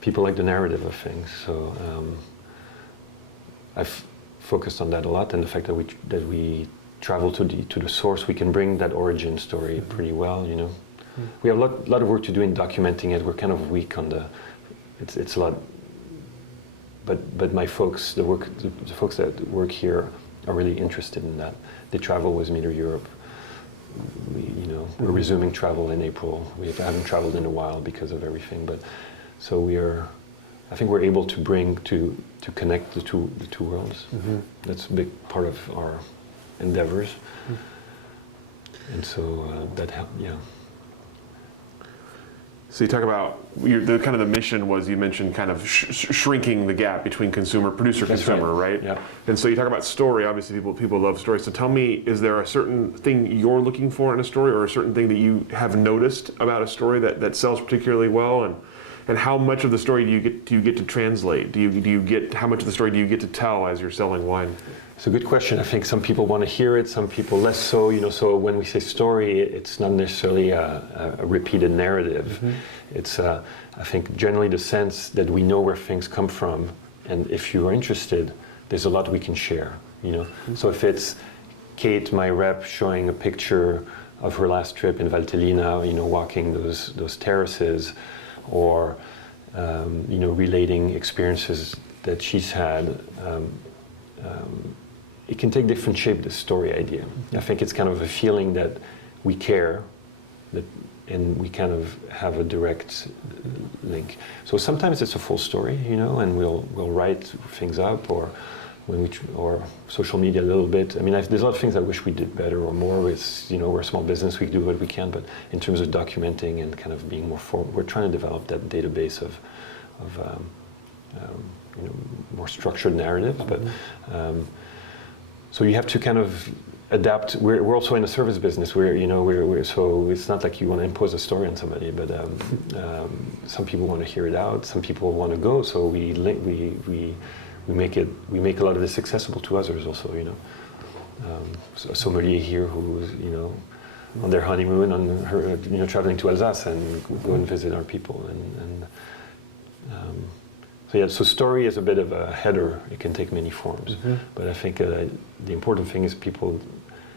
people like the narrative of things, so I've focused on that a lot, and the fact that we travel to the source, we can bring that origin story pretty well, We have a lot of work to do in documenting it. We're kind of weak on it's a lot, but my folks, the folks that work here are really interested in that. They travel with me to Europe. We're resuming travel in April. We haven't traveled in a while because of everything, but so we are, I think we're able to bring to connect the two worlds. That's a big part of our endeavors, and so that helped. Yeah. So you talk about the kind of the mission was, you mentioned kind of shrinking the gap between producer consumer, right? Yeah. And so you talk about story. Obviously, people love stories. So tell me, is there a certain thing you're looking for in a story, or a certain thing that you have noticed about a story that sells particularly well, and how much of the story do you get to translate? How much of the story do you get to tell as you're selling wine? It's a good question. I think some people want to hear it, some people less so. You know, so when we say story, it's not necessarily a repeated narrative. It's, I think, generally the sense that we know where things come from, and if you are interested, there's a lot we can share. You know, so if it's Kate, my rep, showing a picture of her last trip in Valtellina, you know, walking those terraces, or you know, relating experiences that she's had. It can take different shape, the story idea. I think it's kind of a feeling that we care, and we kind of have a direct link. So sometimes it's a full story, you know, and we'll write things up, or or social media a little bit. I mean, there's a lot of things I wish we did better or more. With, you know, we're a small business, we do what we can, but in terms of documenting and kind of being more we're trying to develop that database of you know, more structured narratives, but. So you have to kind of adapt. We're also in a service business. So it's not like you want to impose a story on somebody, but some people want to hear it out. Some people want to go. So we make a lot of this accessible to others also. You know, so a sommelier here who's, you know, on their honeymoon, you know, traveling to Alsace and go and visit our people and. So yeah, so story is a bit of a header. It can take many forms, but I think the important thing is people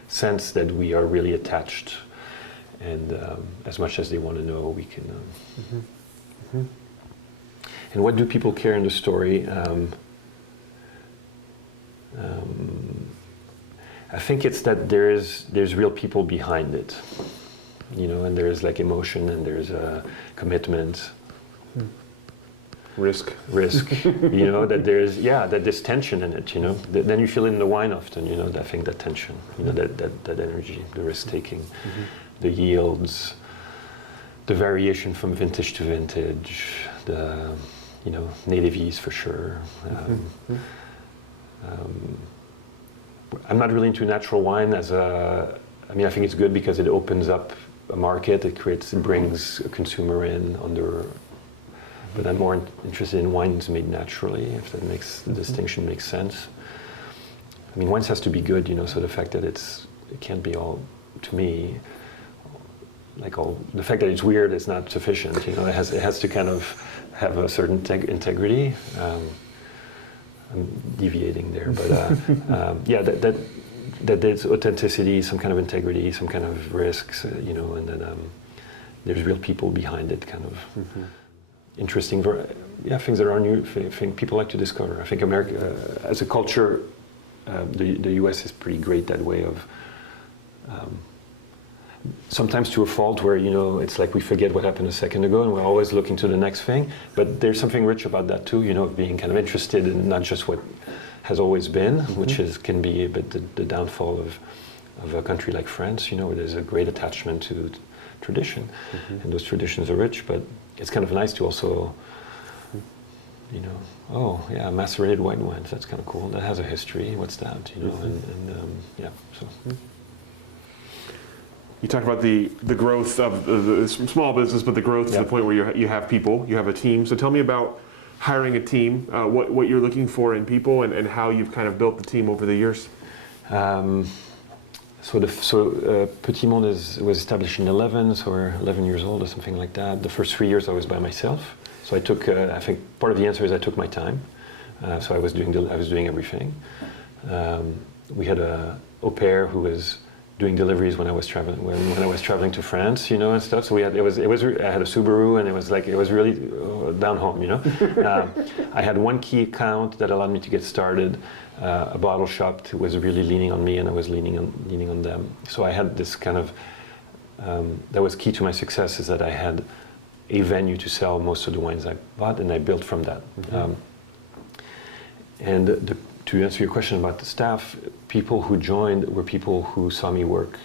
sense that we are really attached, and as much as they want to know, we can. And what do people care in the story? I think it's that there's real people behind it, you know, and there's like emotion, and there's commitment. Risk, you know, that there's tension in it, you know. Then you feel it in the wine often, you know. I think that tension, you know, that energy, the risk taking, the yields, the variation from vintage to vintage, the, you know, native yeast for sure. I'm not really into natural wine I mean, I think it's good because it opens up a market. It brings a consumer in under. But I'm more interested in wines made naturally, if that makes the distinction makes sense. I mean, wines has to be good, you know, so the fact that it can't be all, to me, like the fact that it's weird is not sufficient, you know. It has to kind of have a certain integrity. I'm deviating there, but yeah, that there's authenticity, some kind of integrity, some kind of risks, you know, and then there's real people behind it, kind of. Interesting, things that are new, people like to discover. I think America, as a culture, the US is pretty great that way of, sometimes to a fault where, you know, it's like we forget what happened a second ago and we're always looking to the next thing, but there's something rich about that too, you know, of being kind of interested in not just what has always been, which can be a bit the downfall of a country like France, you know, where there's a great attachment to tradition, and those traditions are rich, but it's kind of nice to also, you know, oh yeah, macerated white wines, that's kind of cool. That has a history. What's that? You know, and yeah. So. You talked about the growth of the small business, but the growth to the point where you have people, you have a team. So tell me about hiring a team, what you're looking for in people, and how you've kind of built the team over the years. Petit Monde was established in 11, so we're 11 years old or something like that. The first 3 years I was by myself. So I took, I think part of the answer is I took my time. So I was doing everything. We had a au pair who was doing deliveries when I was traveling to France, you know, and stuff. So I had a Subaru, and it was really down home, you know. I had one key account that allowed me to get started, a bottle shop that was really leaning on me, and I was leaning on them. So I had this kind of that was key to my success, is that I had a venue to sell most of the wines I bought, and I built from that. To answer your question about the staff, people who joined were people who saw me work.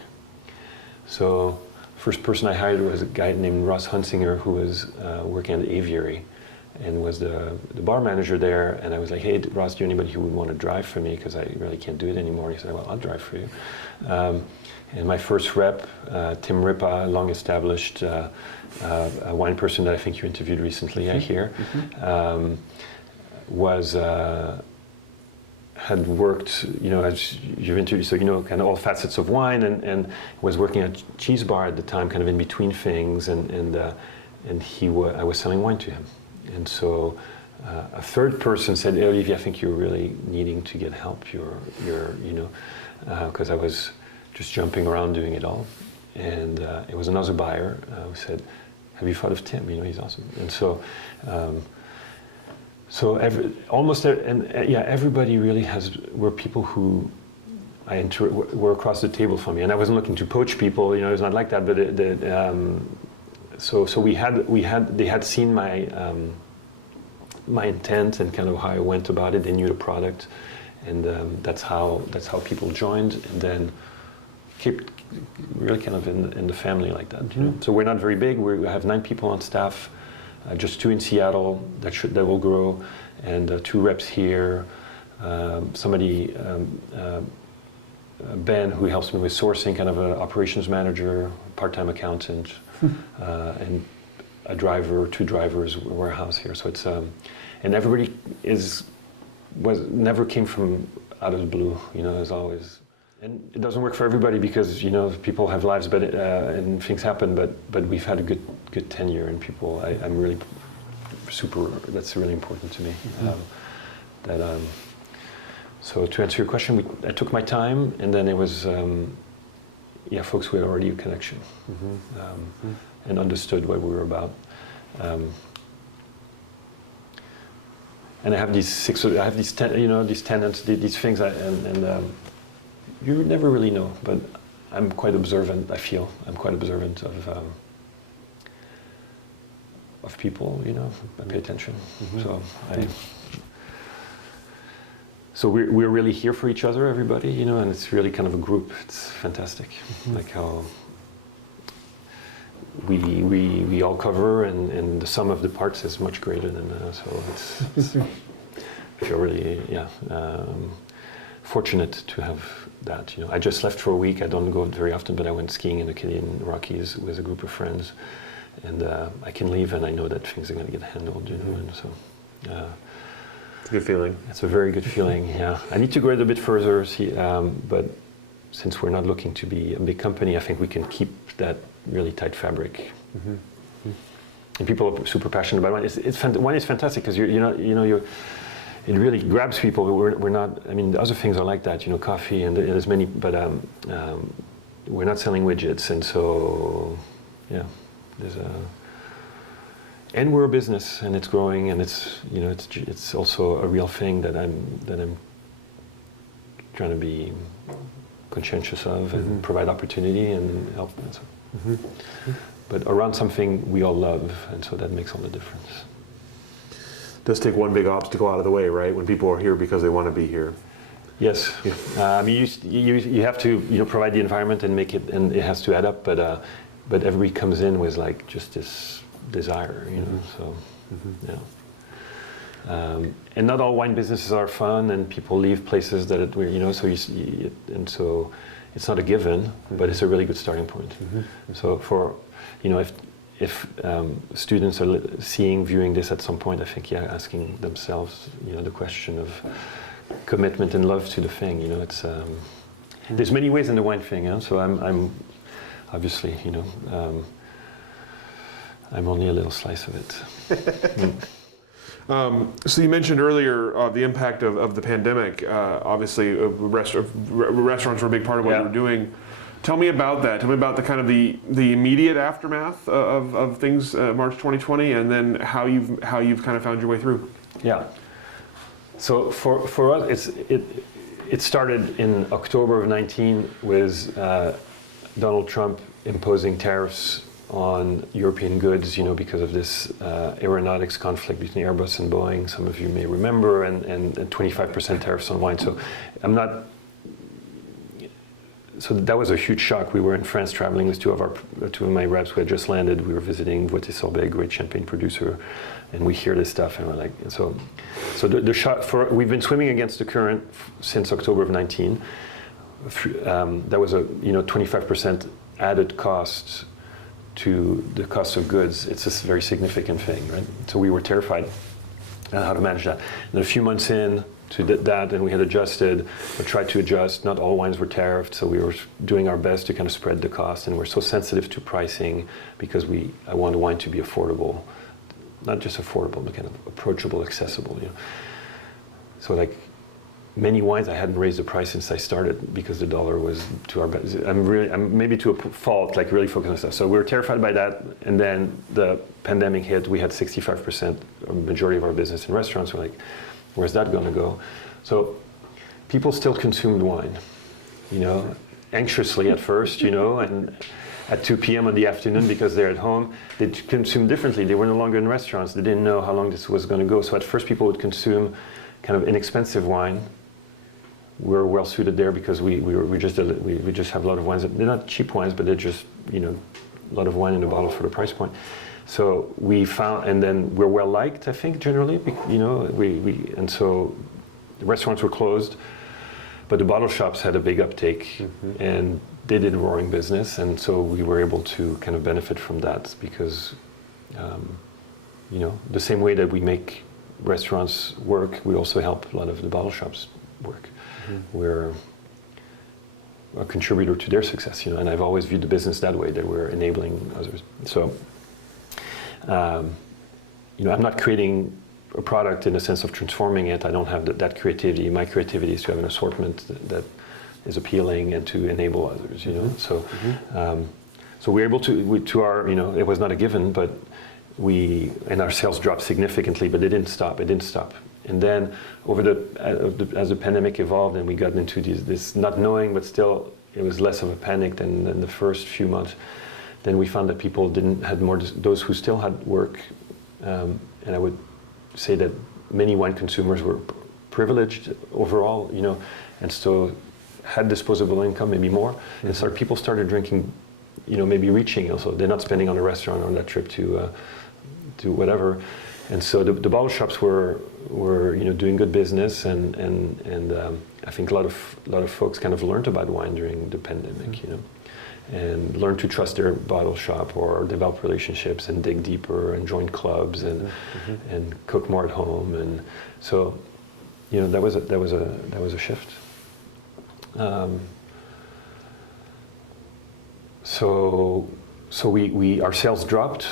So first person I hired was a guy named Ross Hunsinger, who was working at the Aviary and was the bar manager there. And I was like, hey, Ross, do you know anybody who would want to drive for me? Because I really can't do it anymore. He said, well, I'll drive for you. And my first rep, Tim Ripa, long established a wine person that I think you interviewed recently, I hear, had worked, as you've interviewed, so kind of all facets of wine, and was working at Cheese Bar at the time, kind of in between things, and I was selling wine to him. And so a third person said, hey, Olivier, I think you're really needing to get help. Because I was just jumping around doing it all. And it was another buyer who said, have you thought of Tim? He's awesome. And so, everybody really were people who were across the table from me. And I wasn't looking to poach people, it was not like that, but they had seen my intent and kind of how I went about it. They knew the product, and that's how people joined, and then kept really kind of in the family like that. So we're not very big. We have 9 people on staff, just 2 in Seattle that will grow, and 2 reps here. Ben, who helps me with sourcing, kind of an operations manager, part-time accountant, and a driver, 2 drivers, warehouse here. So it's and everybody never came from out of the blue. As always. And it doesn't work for everybody because people have lives, but and things happen. But we've had a good tenure, and people. I'm really super. That's really important to me. So to answer your question, I took my time, and then it was folks who had already a connection and understood what we were about. And I have these these tenants, these things, you never really know, but I'm quite observant. I feel I'm quite observant of people. I pay attention. So we're really here for each other, everybody. And it's really kind of a group. It's fantastic, like how we all cover, and the sum of the parts is much greater than so. It's I feel really fortunate to have that. I just left for a week. I don't go very often, but I went skiing in the Canadian Rockies with a group of friends, and I can leave and I know that things are going to get handled. And so. It's a good feeling. It's a very good feeling. Yeah, I need to go a bit further. But since we're not looking to be a big company, I think we can keep that really tight fabric. And people are super passionate about wine. Wine is fantastic because it really grabs people. We're not. I mean, the other things are like that. Coffee and there's many, but we're not selling widgets, and so there's a. And we're a business, and it's growing, and it's also a real thing that I'm trying to be conscientious of and provide opportunity and help. And so. But around something we all love, and so that makes all the difference. It does take one big obstacle out of the way, right? When people are here because they want to be here. Yes, I mean you have to provide the environment and make it, and it has to add up. But everybody comes in with like just this desire, So and not all wine businesses are fun, and people leave places that so it's not a given, but it's a really good starting point. So for if students are viewing this at some point, I think asking themselves the question of commitment and love to the thing. It's there's many ways in the wine thing. So I'm obviously I'm only a little slice of it. So you mentioned earlier the impact of the pandemic. Obviously, restaurants were a big part of what you were doing. Tell me about that. Tell me about the kind of the immediate aftermath of things, March 2020, and then how you've kind of found your way through. Yeah. So for us, it started in October of 19 with Donald Trump imposing tariffs on European goods, because of this aeronautics conflict between Airbus and Boeing. Some of you may remember, and 25% tariffs on wine. So So that was a huge shock. We were in France traveling with two of my reps who had just landed. We were visiting Voité-Sorbet, a great champagne producer, and we hear this stuff, and we're like, so the shock. We've been swimming against the current since October of 19. That was a 25% added cost to the cost of goods. It's a very significant thing, right? So we were terrified on how to manage that. And a few months in to that, and we had adjusted, or tried to adjust. Not all wines were tariffed, so we were doing our best to kind of spread the cost. And we're so sensitive to pricing because I want the wine to be affordable, not just affordable, but kind of approachable, accessible. So like many wines, I hadn't raised the price since I started because the dollar was to our best. I'm maybe to a fault, like really focused on stuff. So we were terrified by that, and then the pandemic hit. We had 65%, a majority of our business in restaurants. We're like, where's that going to go? So people still consumed wine, anxiously at first, and at 2 p.m. in the afternoon because they're at home. They consumed differently. They were no longer in restaurants. They didn't know how long this was going to go. So at first people would consume kind of inexpensive wine. We're well suited there because we just have a lot of wines. They're not cheap wines, but they're just, a lot of wine in a bottle for the price point. So we found, and then we're well liked, I think, generally, and so the restaurants were closed, but the bottle shops had a big uptake, and they did a roaring business, and so we were able to kind of benefit from that because, the same way that we make restaurants work, we also help a lot of the bottle shops work. We're a contributor to their success, and I've always viewed the business that way, that we're enabling others. So. I'm not creating a product in the sense of transforming it. I don't have that creativity. My creativity is to have an assortment that is appealing and to enable others. So we're able to our it was not a given, but and our sales dropped significantly, but it didn't stop. And then as the pandemic evolved and we got into this not knowing, but still it was less of a panic than the first few months. Then we found that people had more, those who still had work, and I would say that many wine consumers were privileged overall, and so had disposable income, maybe more, and so people started drinking, maybe reaching also. They're not spending on a restaurant on that trip to whatever, and so the bottle shops were doing good business, and I think a lot of folks kind of learned about wine during the pandemic, and learn to trust their bottle shop or develop relationships and dig deeper and join clubs and cook more at home, and so that was a shift. So our sales dropped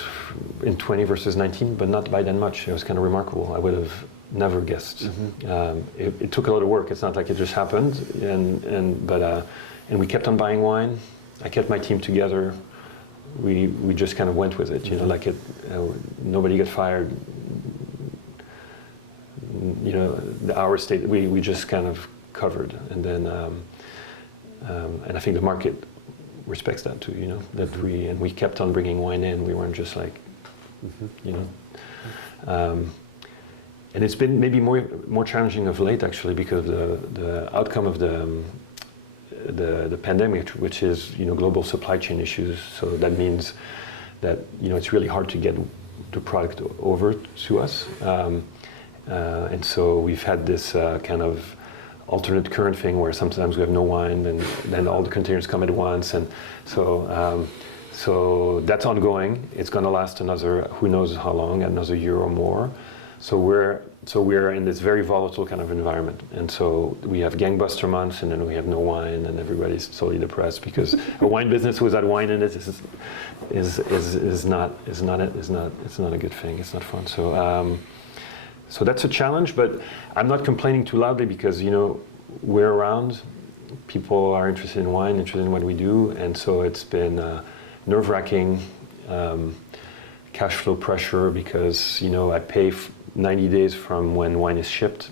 in 20 versus 19, but not by that much. It was kind of remarkable. I would have never guessed. It took a lot of work. It's not like it just happened, and we kept on buying wine. I kept my team together. We just kind of went with it, nobody got fired. The hours stayed. We just kind of covered, and then and I think the market respects that too. That we kept on bringing wine in. We weren't just like, and it's been maybe more challenging of late actually because the outcome of the pandemic, which is global supply chain issues. So that means that it's really hard to get the product over to us, and so we've had this kind of alternate current thing where sometimes we have no wine, and then all the containers come at once, and so that's ongoing. It's going to last another who knows how long, another year or more. So we're in this very volatile kind of environment, and so we have gangbuster months, and then we have no wine, and everybody's totally depressed because a wine business without wine in it is not a good thing. It's not fun. So that's a challenge, but I'm not complaining too loudly because we're around. People are interested in wine, interested in what we do, and so it's been nerve-wracking, cash flow pressure because I pay 90 days from when wine is shipped,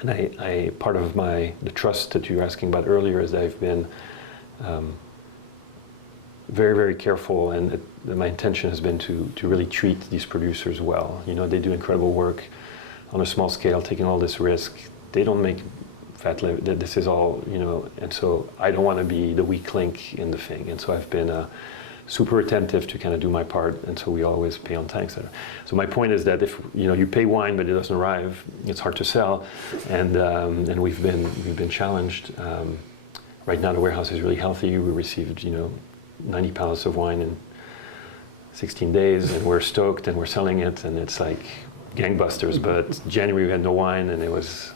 and I part of the trust that you were asking about earlier is that I've been very, very careful, and my intention has been to really treat these producers well. You know, they do incredible work on a small scale, taking all this risk. They don't make fat liver. This is all, you know, and so I don't want to be the weak link in the thing. And so I've been super attentive to kind of do my part, and so we always pay on time. So my point is that if you pay wine but it doesn't arrive, it's hard to sell, and we've been challenged. Right now the warehouse is really healthy. We received 90 pallets of wine in 16 days, and we're stoked, and we're selling it, and it's like gangbusters. But January we had no wine, and it was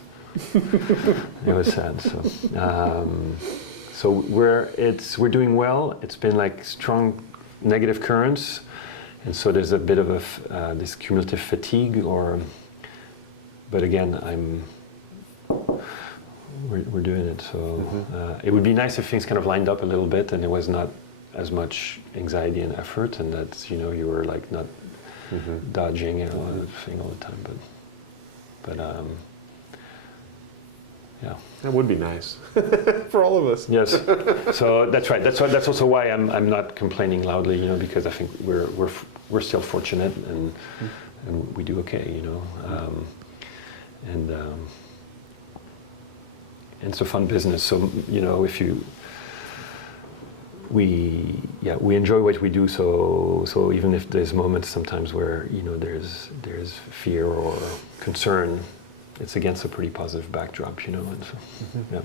sad. So we're doing well. It's been like strong negative currents, and so there's a bit of this cumulative fatigue. But again, we're doing it. So it would be nice if things kind of lined up a little bit, and it was not as much anxiety and effort, and that you were like not dodging thing all the time. But yeah, that would be nice for all of us. Yes, so that's right. That's also why I'm not complaining loudly, because I think we're still fortunate, and we do okay, and it's a fun business. So we enjoy what we do. So even if there's moments sometimes where there's fear or concern, it's against a pretty positive backdrop, and so yeah.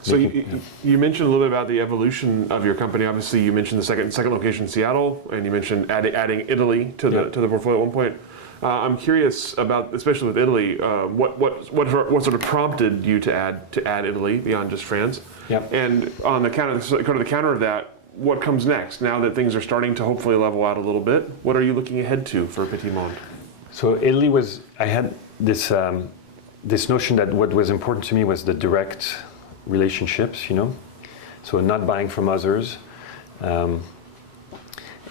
So you mentioned a little bit about the evolution of your company. Obviously, you mentioned the second location in Seattle, and you mentioned adding Italy to the portfolio at one point. I'm curious about, especially with Italy, what sort of prompted you to add Italy beyond just France? Yeah. And on the counter of that, what comes next? Now that things are starting to hopefully level out a little bit, what are you looking ahead to for Petit Monde? So Italy I had this notion that what was important to me was the direct relationships, so not buying from others,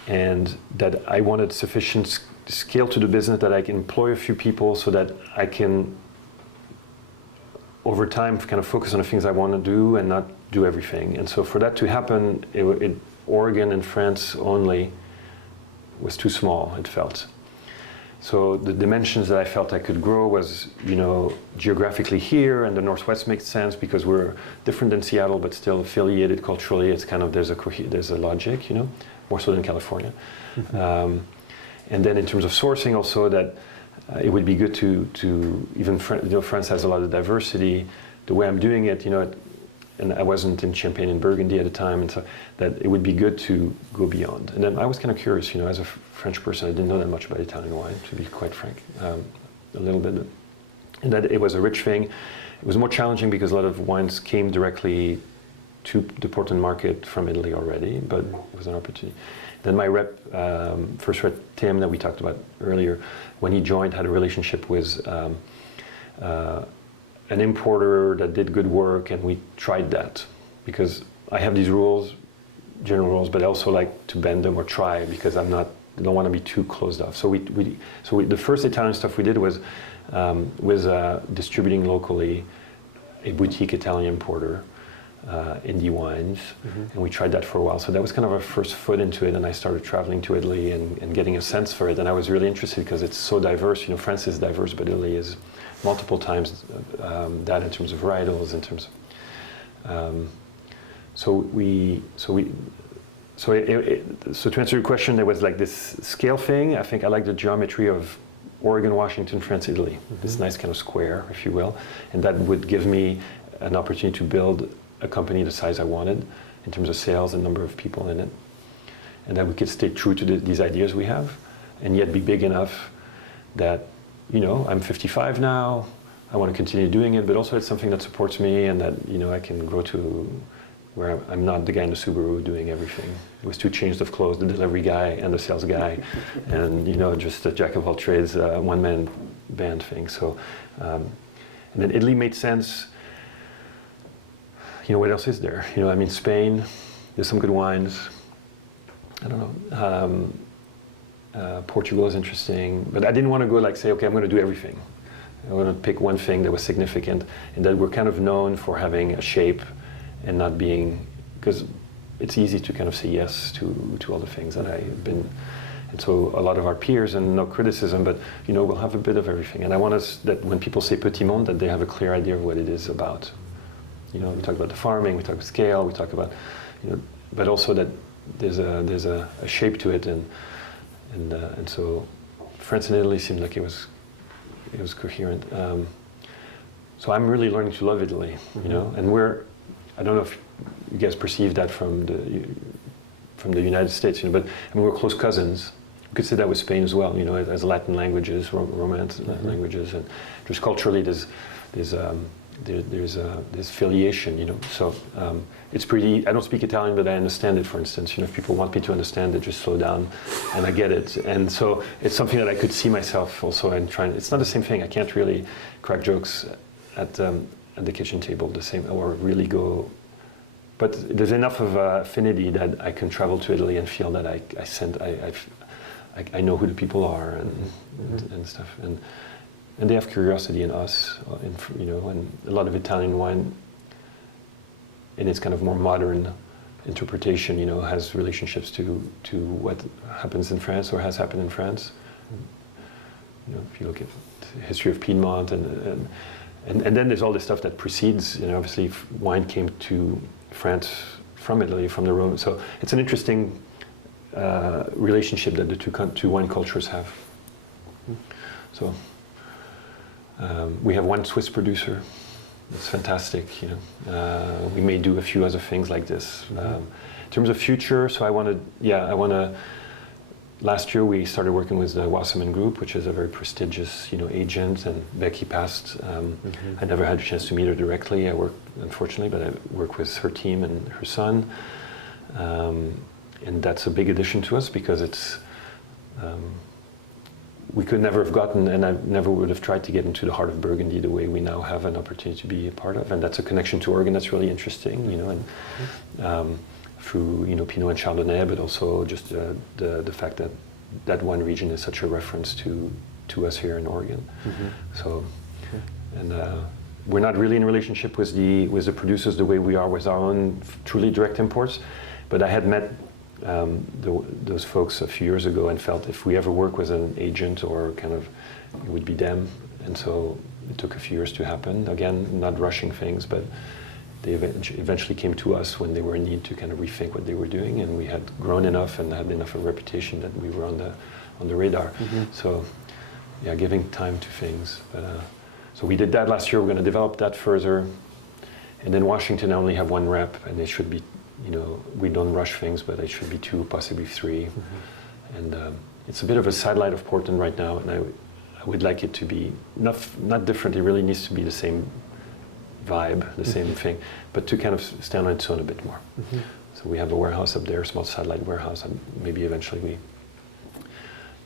and that I wanted sufficient scale to the business that I can employ a few people so that I can, over time, kind of focus on the things I want to do and not do everything. And so for that to happen, Oregon and France only was too small, it felt. So the dimensions that I felt I could grow was, geographically here, and the Northwest makes sense because we're different than Seattle, but still affiliated culturally. It's kind of, there's a logic, more so than California. And then in terms of sourcing also, that it would be good to even, France has a lot of diversity. The way I'm doing it, and I wasn't in Champagne and Burgundy at the time, and so that it would be good to go beyond. And then I was kind of curious, as a French person, I didn't know that much about Italian wine, to be quite frank, a little bit. And that it was a rich thing. It was more challenging because a lot of wines came directly to the Portland market from Italy already, but it was an opportunity. Then my first rep, Tim, that we talked about earlier, when he joined, had a relationship with an importer that did good work, and we tried that because I have these general rules, but I also like to bend them or try because I don't want to be too closed off. So the first Italian stuff we did was distributing locally a boutique Italian importer, indie wines, and we tried that for a while. So that was kind of our first foot into it, and I started traveling to Italy and getting a sense for it, and I was really interested because it's so diverse. France is diverse, but Italy is multiple times that in terms of varietals, in terms of so to answer your question, there was like this scale thing. I think I like the geometry of Oregon, Washington, France, Italy. This nice kind of square, if you will, and that would give me an opportunity to build a company the size I wanted in terms of sales and number of people in it, and that we could stay true to these ideas we have, and yet be big enough that I'm 55 now, I want to continue doing it, but also it's something that supports me, and that I can grow to where I'm not the guy in the Subaru doing everything. It was two changes of clothes, the delivery guy and the sales guy, and just a jack of all trades, one-man band thing. So, and then Italy made sense. What else is there? Spain, there's some good wines. I don't know. Portugal is interesting, but I didn't want to go say, okay, I'm going to do everything. I want to pick one thing that was significant, and that we're kind of known for having a shape and not being, because it's easy to kind of say yes to all the things that I've been. And so a lot of our peers, and no criticism, but we'll have a bit of everything. And I want us that when people say petit monde, that they have a clear idea of what it is about. We talk about the farming, we talk about scale, we talk about, but also that there's a shape to it, and so France and Italy seemed like it was coherent. So I'm really learning to love Italy, and I don't know if you guys perceive that from the United States, but we're close cousins. You could say that with Spain as well, as Latin languages, Romance languages, and just culturally there's filiation, So it's pretty. I don't speak Italian, but I understand it. For instance, if people want me to understand it, just slow down, and I get it. And so it's something that I could see myself also in trying. It's not the same thing. I can't really crack jokes at the kitchen table the same, or really go. But there's enough of affinity that I can travel to Italy and feel that I know who the people are and stuff, and they have curiosity in us, and a lot of Italian wine, in its kind of more modern interpretation, has relationships to what happens in France or has happened in France. If you look at the history of Piedmont, and then there's all this stuff that precedes. Obviously, wine came to France from Italy, from the Romans. So it's an interesting relationship that the two wine cultures have. So we have one Swiss producer. It's fantastic. We may do a few other things like this. In terms of future, so I want to. Last year we started working with the Wasserman Group, which is a very prestigious, agent, and Becky passed. I never had a chance to meet her directly. Unfortunately, but I work with her team and her son. And that's a big addition to us because it's, we could never have gotten, and I never would have tried to get into the heart of Burgundy the way we now have an opportunity to be a part of. And that's a connection to Oregon that's really interesting, and through, Pinot and Chardonnay, but also just the fact that one region is such a reference to us here in Oregon. So, and we're not really in a relationship with the producers the way we are with our own truly direct imports, but I had met those folks a few years ago and felt if we ever work with an agent or kind of, it would be them. And so it took a few years to happen. Again, not rushing things, but they eventually came to us when they were in need to kind of rethink what they were doing, and we had grown enough and had enough of a reputation that we were on the radar. So, yeah, giving time to things. But so we did that last year. We're going to develop that further, and then Washington I only have one rep, and they should be, we don't rush things, but it should be 2, possibly 3, and it's a bit of a satellite of Portland right now, and I would like it to be not different. It really needs to be the same vibe, the same thing, but to kind of stand on its own a bit more. So we have a warehouse up there, a small satellite warehouse, and maybe eventually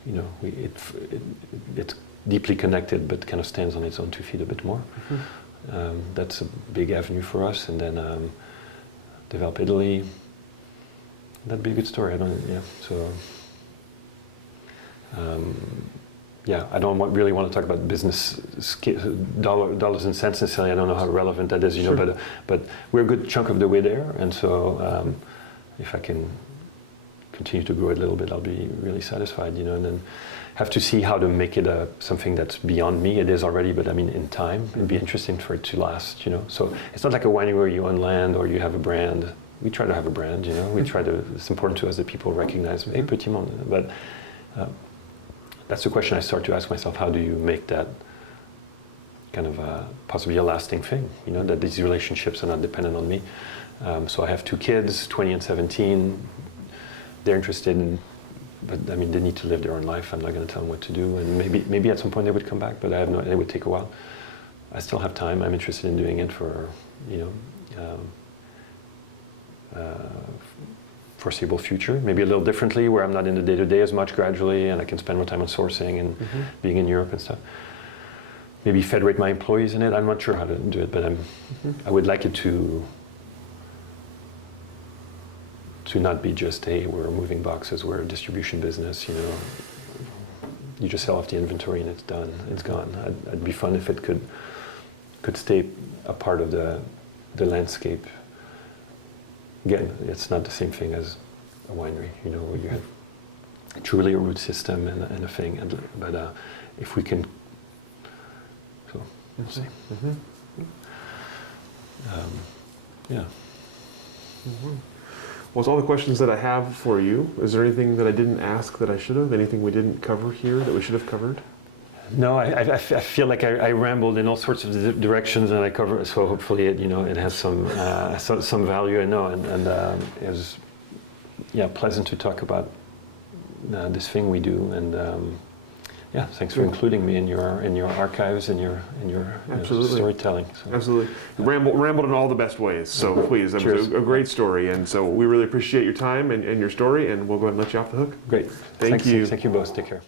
it's deeply connected, but kind of stands on its own 2 feet a bit more. That's a big avenue for us, and then develop Italy. That'd be a good story. I don't really want to talk about business dollars and cents necessarily. I don't know how relevant that is, sure. But we're a good chunk of the way there, and so if I can continue to grow it a little bit, I'll be really satisfied, and then have to see how to make it something that's beyond me. It is already, but I mean, in time, it'd be interesting for it to last, So it's not like a winery where you own land or you have a brand. We try to have a brand, We try to. It's important to us that people recognize, hey, Petit Monde, but. That's the question I start to ask myself: how do you make that kind of possibly a lasting thing? That these relationships are not dependent on me. So I have 2 kids, 20 and 17. They're interested in, but I mean, they need to live their own life. I'm not going to tell them what to do, and maybe at some point they would come back, but I have no. It would take a while. I still have time. I'm interested in doing it for foreseeable future, maybe a little differently, where I'm not in the day-to-day as much gradually, and I can spend more time on sourcing and being in Europe and stuff. Maybe federate my employees in it. I'm not sure how to do it, but I would like it to not be just, hey, we're moving boxes, we're a distribution business, You just sell off the inventory and it's done, it's gone. It'd be fun if it could stay a part of the landscape again, it's not the same thing as a winery, you know, where you have truly a root system and a thing. But if we can, so we'll see. Yeah. Well, it's all the questions that I have for you. Is there anything that I didn't ask that I should have? Anything we didn't cover here that we should have covered? No, I feel like I rambled in all sorts of directions, and I cover. So hopefully, it has some value. I know, and it was pleasant to talk about this thing we do. And thanks for including me in your archives and your storytelling. So. Absolutely, rambled in all the best ways. So please, it was a great story, and so we really appreciate your time and your story. And we'll go ahead and let you off the hook. Great, thank you. Thank you both. Take care.